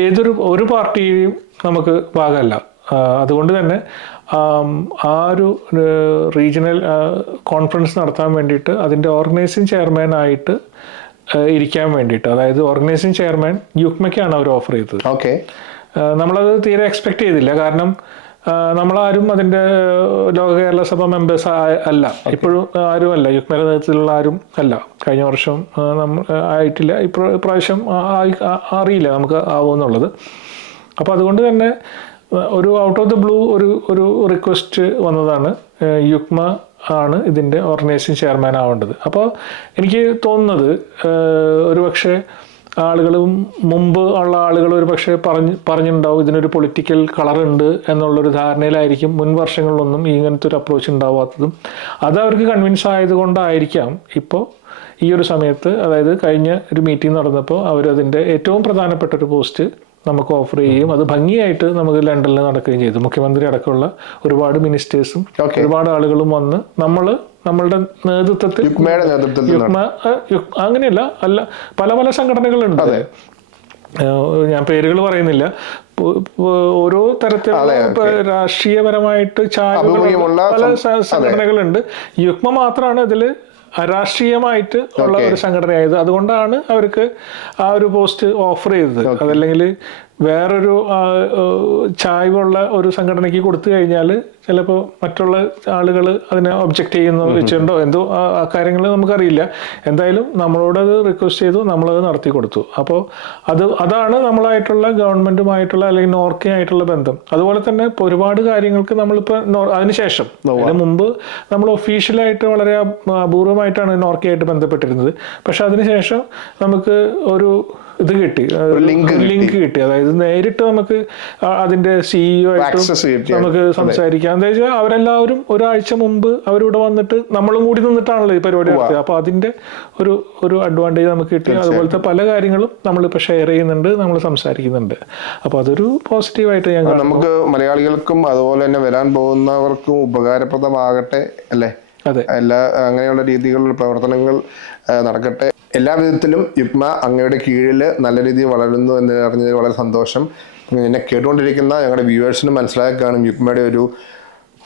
[SPEAKER 2] ഏതൊരു ഒരു പാർട്ടിയും നമുക്ക് ഭാഗമല്ല. അതുകൊണ്ട് തന്നെ ആം, ഒരു റീജിയണൽ കോൺഫറൻസ് നടത്താൻ വേണ്ടിയിട്ട് അതിന്റെ ഓർഗനൈസിങ് ചെയർമാൻ ആയിട്ട് ഇരിക്കാൻ വേണ്ടിയിട്ട് അതായത് ഓർഗനൈസിംഗ് ചെയർമാൻ യുക്മയ്ക്കാണ് അവർ ഓഫർ ചെയ്തത്.
[SPEAKER 1] ഓക്കെ.
[SPEAKER 2] നമ്മളത് തീരെ എക്സ്പെക്ട് ചെയ്തില്ല. കാരണം നമ്മളാരും അതിന്റെ ലോക കേരള സഭ മെമ്പേഴ്സ് അല്ല. ഇപ്പോഴും ആരും അല്ല. യുക്മയുടെ നേതൃത്വത്തിലുള്ള ആരും അല്ല. കഴിഞ്ഞ വർഷം നമ്മൾ ആയിട്ടില്ല. ഇപ്പോൾ ഇപ്രാവശ്യം അറിയില്ല നമുക്ക് ആവുമെന്നുള്ളത്. അപ്പോൾ അതുകൊണ്ട് തന്നെ ഒരു ഔട്ട് ഓഫ് ദ ബ്ലൂ ഒരു ഒരു റിക്വസ്റ്റ് വന്നതാണ്. യുക്മ ആണ് ഇതിന്റെ ഓർഗനൈസേഷൻ ചെയർമാൻ ആവേണ്ടത്. അപ്പോൾ എനിക്ക് തോന്നുന്നത് ഒരു പക്ഷേ ആളുകൾ മുമ്പ് ഉള്ള ആളുകൾ ഒരു പക്ഷേ പറഞ്ഞ് പറഞ്ഞിട്ടുണ്ടാവും ഇതിനൊരു പൊളിറ്റിക്കൽ കളർ ഉണ്ട് എന്നുള്ളൊരു ധാരണയിലായിരിക്കും മുൻ വർഷങ്ങളിലൊന്നും ഇങ്ങനത്തെ ഒരു അപ്രോച്ച് ഉണ്ടാവാത്തതും. അത് അവർക്ക് കൺവിൻസ് ആയതുകൊണ്ടായിരിക്കാം ഇപ്പോൾ ഈ ഒരു സമയത്ത് അതായത് കഴിഞ്ഞ ഒരു മീറ്റിംഗ് നടന്നപ്പോൾ അവരതിന്റെ ഏറ്റവും പ്രധാനപ്പെട്ട ഒരു പോസ്റ്റ് നമുക്ക് ഓഫർ ചെയ്യും. അത് ഭംഗിയായിട്ട് നമുക്ക് ലണ്ടനിൽ നടക്കുകയും ചെയ്തു. മുഖ്യമന്ത്രി അടക്കമുള്ള ഒരുപാട് മിനിസ്റ്റേഴ്സും ഒരുപാട് ആളുകളും വന്ന് നമ്മൾ നമ്മളുടെ നേതൃത്വത്തിൽ യുക്മ അങ്ങനെയല്ല അല്ല പല പല സംഘടനകളുണ്ട്. ഞാൻ പേരുകൾ പറയുന്നില്ല. ഓരോ തരത്തിലുള്ള രാഷ്ട്രീയപരമായിട്ട് ചായവുള്ള പല സംഘടനകളുണ്ട്. യുക്മ മാത്രമാണ് ഇതിൽ അരാഷ്ട്രീയമായിട്ട് ഉള്ള ഒരു സംഘടനയായത്. അതുകൊണ്ടാണ് അവർക്ക് ആ ഒരു പോസ്റ്റ് ഓഫർ ചെയ്തത്. അതല്ലെങ്കിൽ വേറൊരു ചായ്വുള്ള ഒരു സംഘടനയ്ക്ക് കൊടുത്തു കഴിഞ്ഞാൽ ചിലപ്പോൾ മറ്റുള്ള ആളുകൾ അതിനെ ഒബ്ജക്റ്റ് ചെയ്യുന്ന വെച്ചിട്ടുണ്ടോ എന്തോ ആ- കാര്യങ്ങൾ നമുക്കറിയില്ല. എന്തായാലും നമ്മളോട് അത് റിക്വസ്റ്റ് ചെയ്തു നമ്മളത് നടത്തി കൊടുത്തു. അപ്പോൾ അത് അതാണ് നമ്മളായിട്ടുള്ള ഗവൺമെന്റുമായിട്ടുള്ള അല്ലെങ്കിൽ നോർക്കയായിട്ടുള്ള ബന്ധം. അതുപോലെ തന്നെ ഇപ്പോൾ ഒരുപാട് കാര്യങ്ങൾക്ക് നമ്മളിപ്പോൾ അതിനുശേഷം അതിന് മുമ്പ് നമ്മൾ ഒഫീഷ്യലായിട്ട് വളരെ അപ്- അപൂർവമായിട്ടാണ് നോർക്കയായിട്ട് ബന്ധപ്പെട്ടിരുന്നത്. പക്ഷെ അതിനുശേഷം നമുക്ക് ഒരു ഇത് കിട്ടി. ലിങ്ക് കിട്ടി. അതായത് നേരിട്ട് നമുക്ക് അതിന്റെ സിഇഒ ആയിട്ട് നമുക്ക് സംസാരിക്കാം. എന്താ വെച്ചാൽ അവരെല്ലാവരും ഒരാഴ്ച മുമ്പ് അവരിവിടെ വന്നിട്ട് നമ്മളും കൂടി നിന്നിട്ടാണല്ലോ ഈ പരിപാടി നടത്തിയത്. അപ്പൊ അതിന്റെ ഒരു ഒരു അഡ്വാന്റേജ് നമുക്ക് കിട്ടി. അതുപോലത്തെ പല കാര്യങ്ങളും നമ്മളിപ്പോൾ ഷെയർ ചെയ്യുന്നുണ്ട് നമ്മൾ സംസാരിക്കുന്നുണ്ട്. അപ്പൊ അതൊരു പോസിറ്റീവായിട്ട് ഞാൻ.
[SPEAKER 1] നമുക്ക് മലയാളികൾക്കും അതുപോലെ തന്നെ വരാൻ പോകുന്നവർക്കും ഉപകാരപ്രദമാകട്ടെ അല്ലേ?
[SPEAKER 2] അതെ.
[SPEAKER 1] എല്ലാ അങ്ങനെയുള്ള രീതിയിലുള്ള പ്രവർത്തനങ്ങൾ നടക്കട്ടെ. എല്ലാ വിധത്തിലും യുക്മ അങ്ങയുടെ കീഴിൽ നല്ല രീതിയിൽ വളരുന്നു എന്ന് അറിഞ്ഞതിൽ വളരെ സന്തോഷം. എന്നെ കേട്ടുകൊണ്ടിരിക്കുന്ന ഞങ്ങളുടെ വ്യൂവേഴ്സിനും മനസ്സിലാക്കി കാണും യുക്മയുടെ ഒരു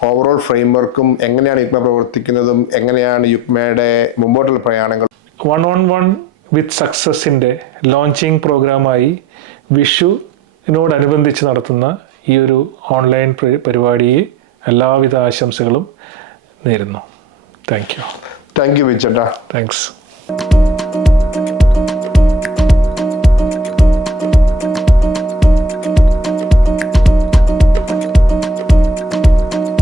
[SPEAKER 1] ഓവറോൾ ഫ്രെയിംവർക്കും എങ്ങനെയാണ് യുഗ്മ പ്രവർത്തിക്കുന്നതും എങ്ങനെയാണ് യുഗ്മയുടെ മുമ്പോട്ടുള്ള പ്രയാണങ്ങൾ.
[SPEAKER 2] വൺ ഓൺ വൺ വിത്ത് സക്സസിന്റെ ലോഞ്ചിങ് പ്രോഗ്രാമായി വിഷുവിനോടനുബന്ധിച്ച് നടത്തുന്ന ഈ ഒരു ഓൺലൈൻ പരിപാടിയെ എല്ലാവിധ ആശംസകളും നേരുന്നു. താങ്ക് യു
[SPEAKER 1] താങ്ക് യു വിച്ചേട്ടാ
[SPEAKER 2] താങ്ക്സ്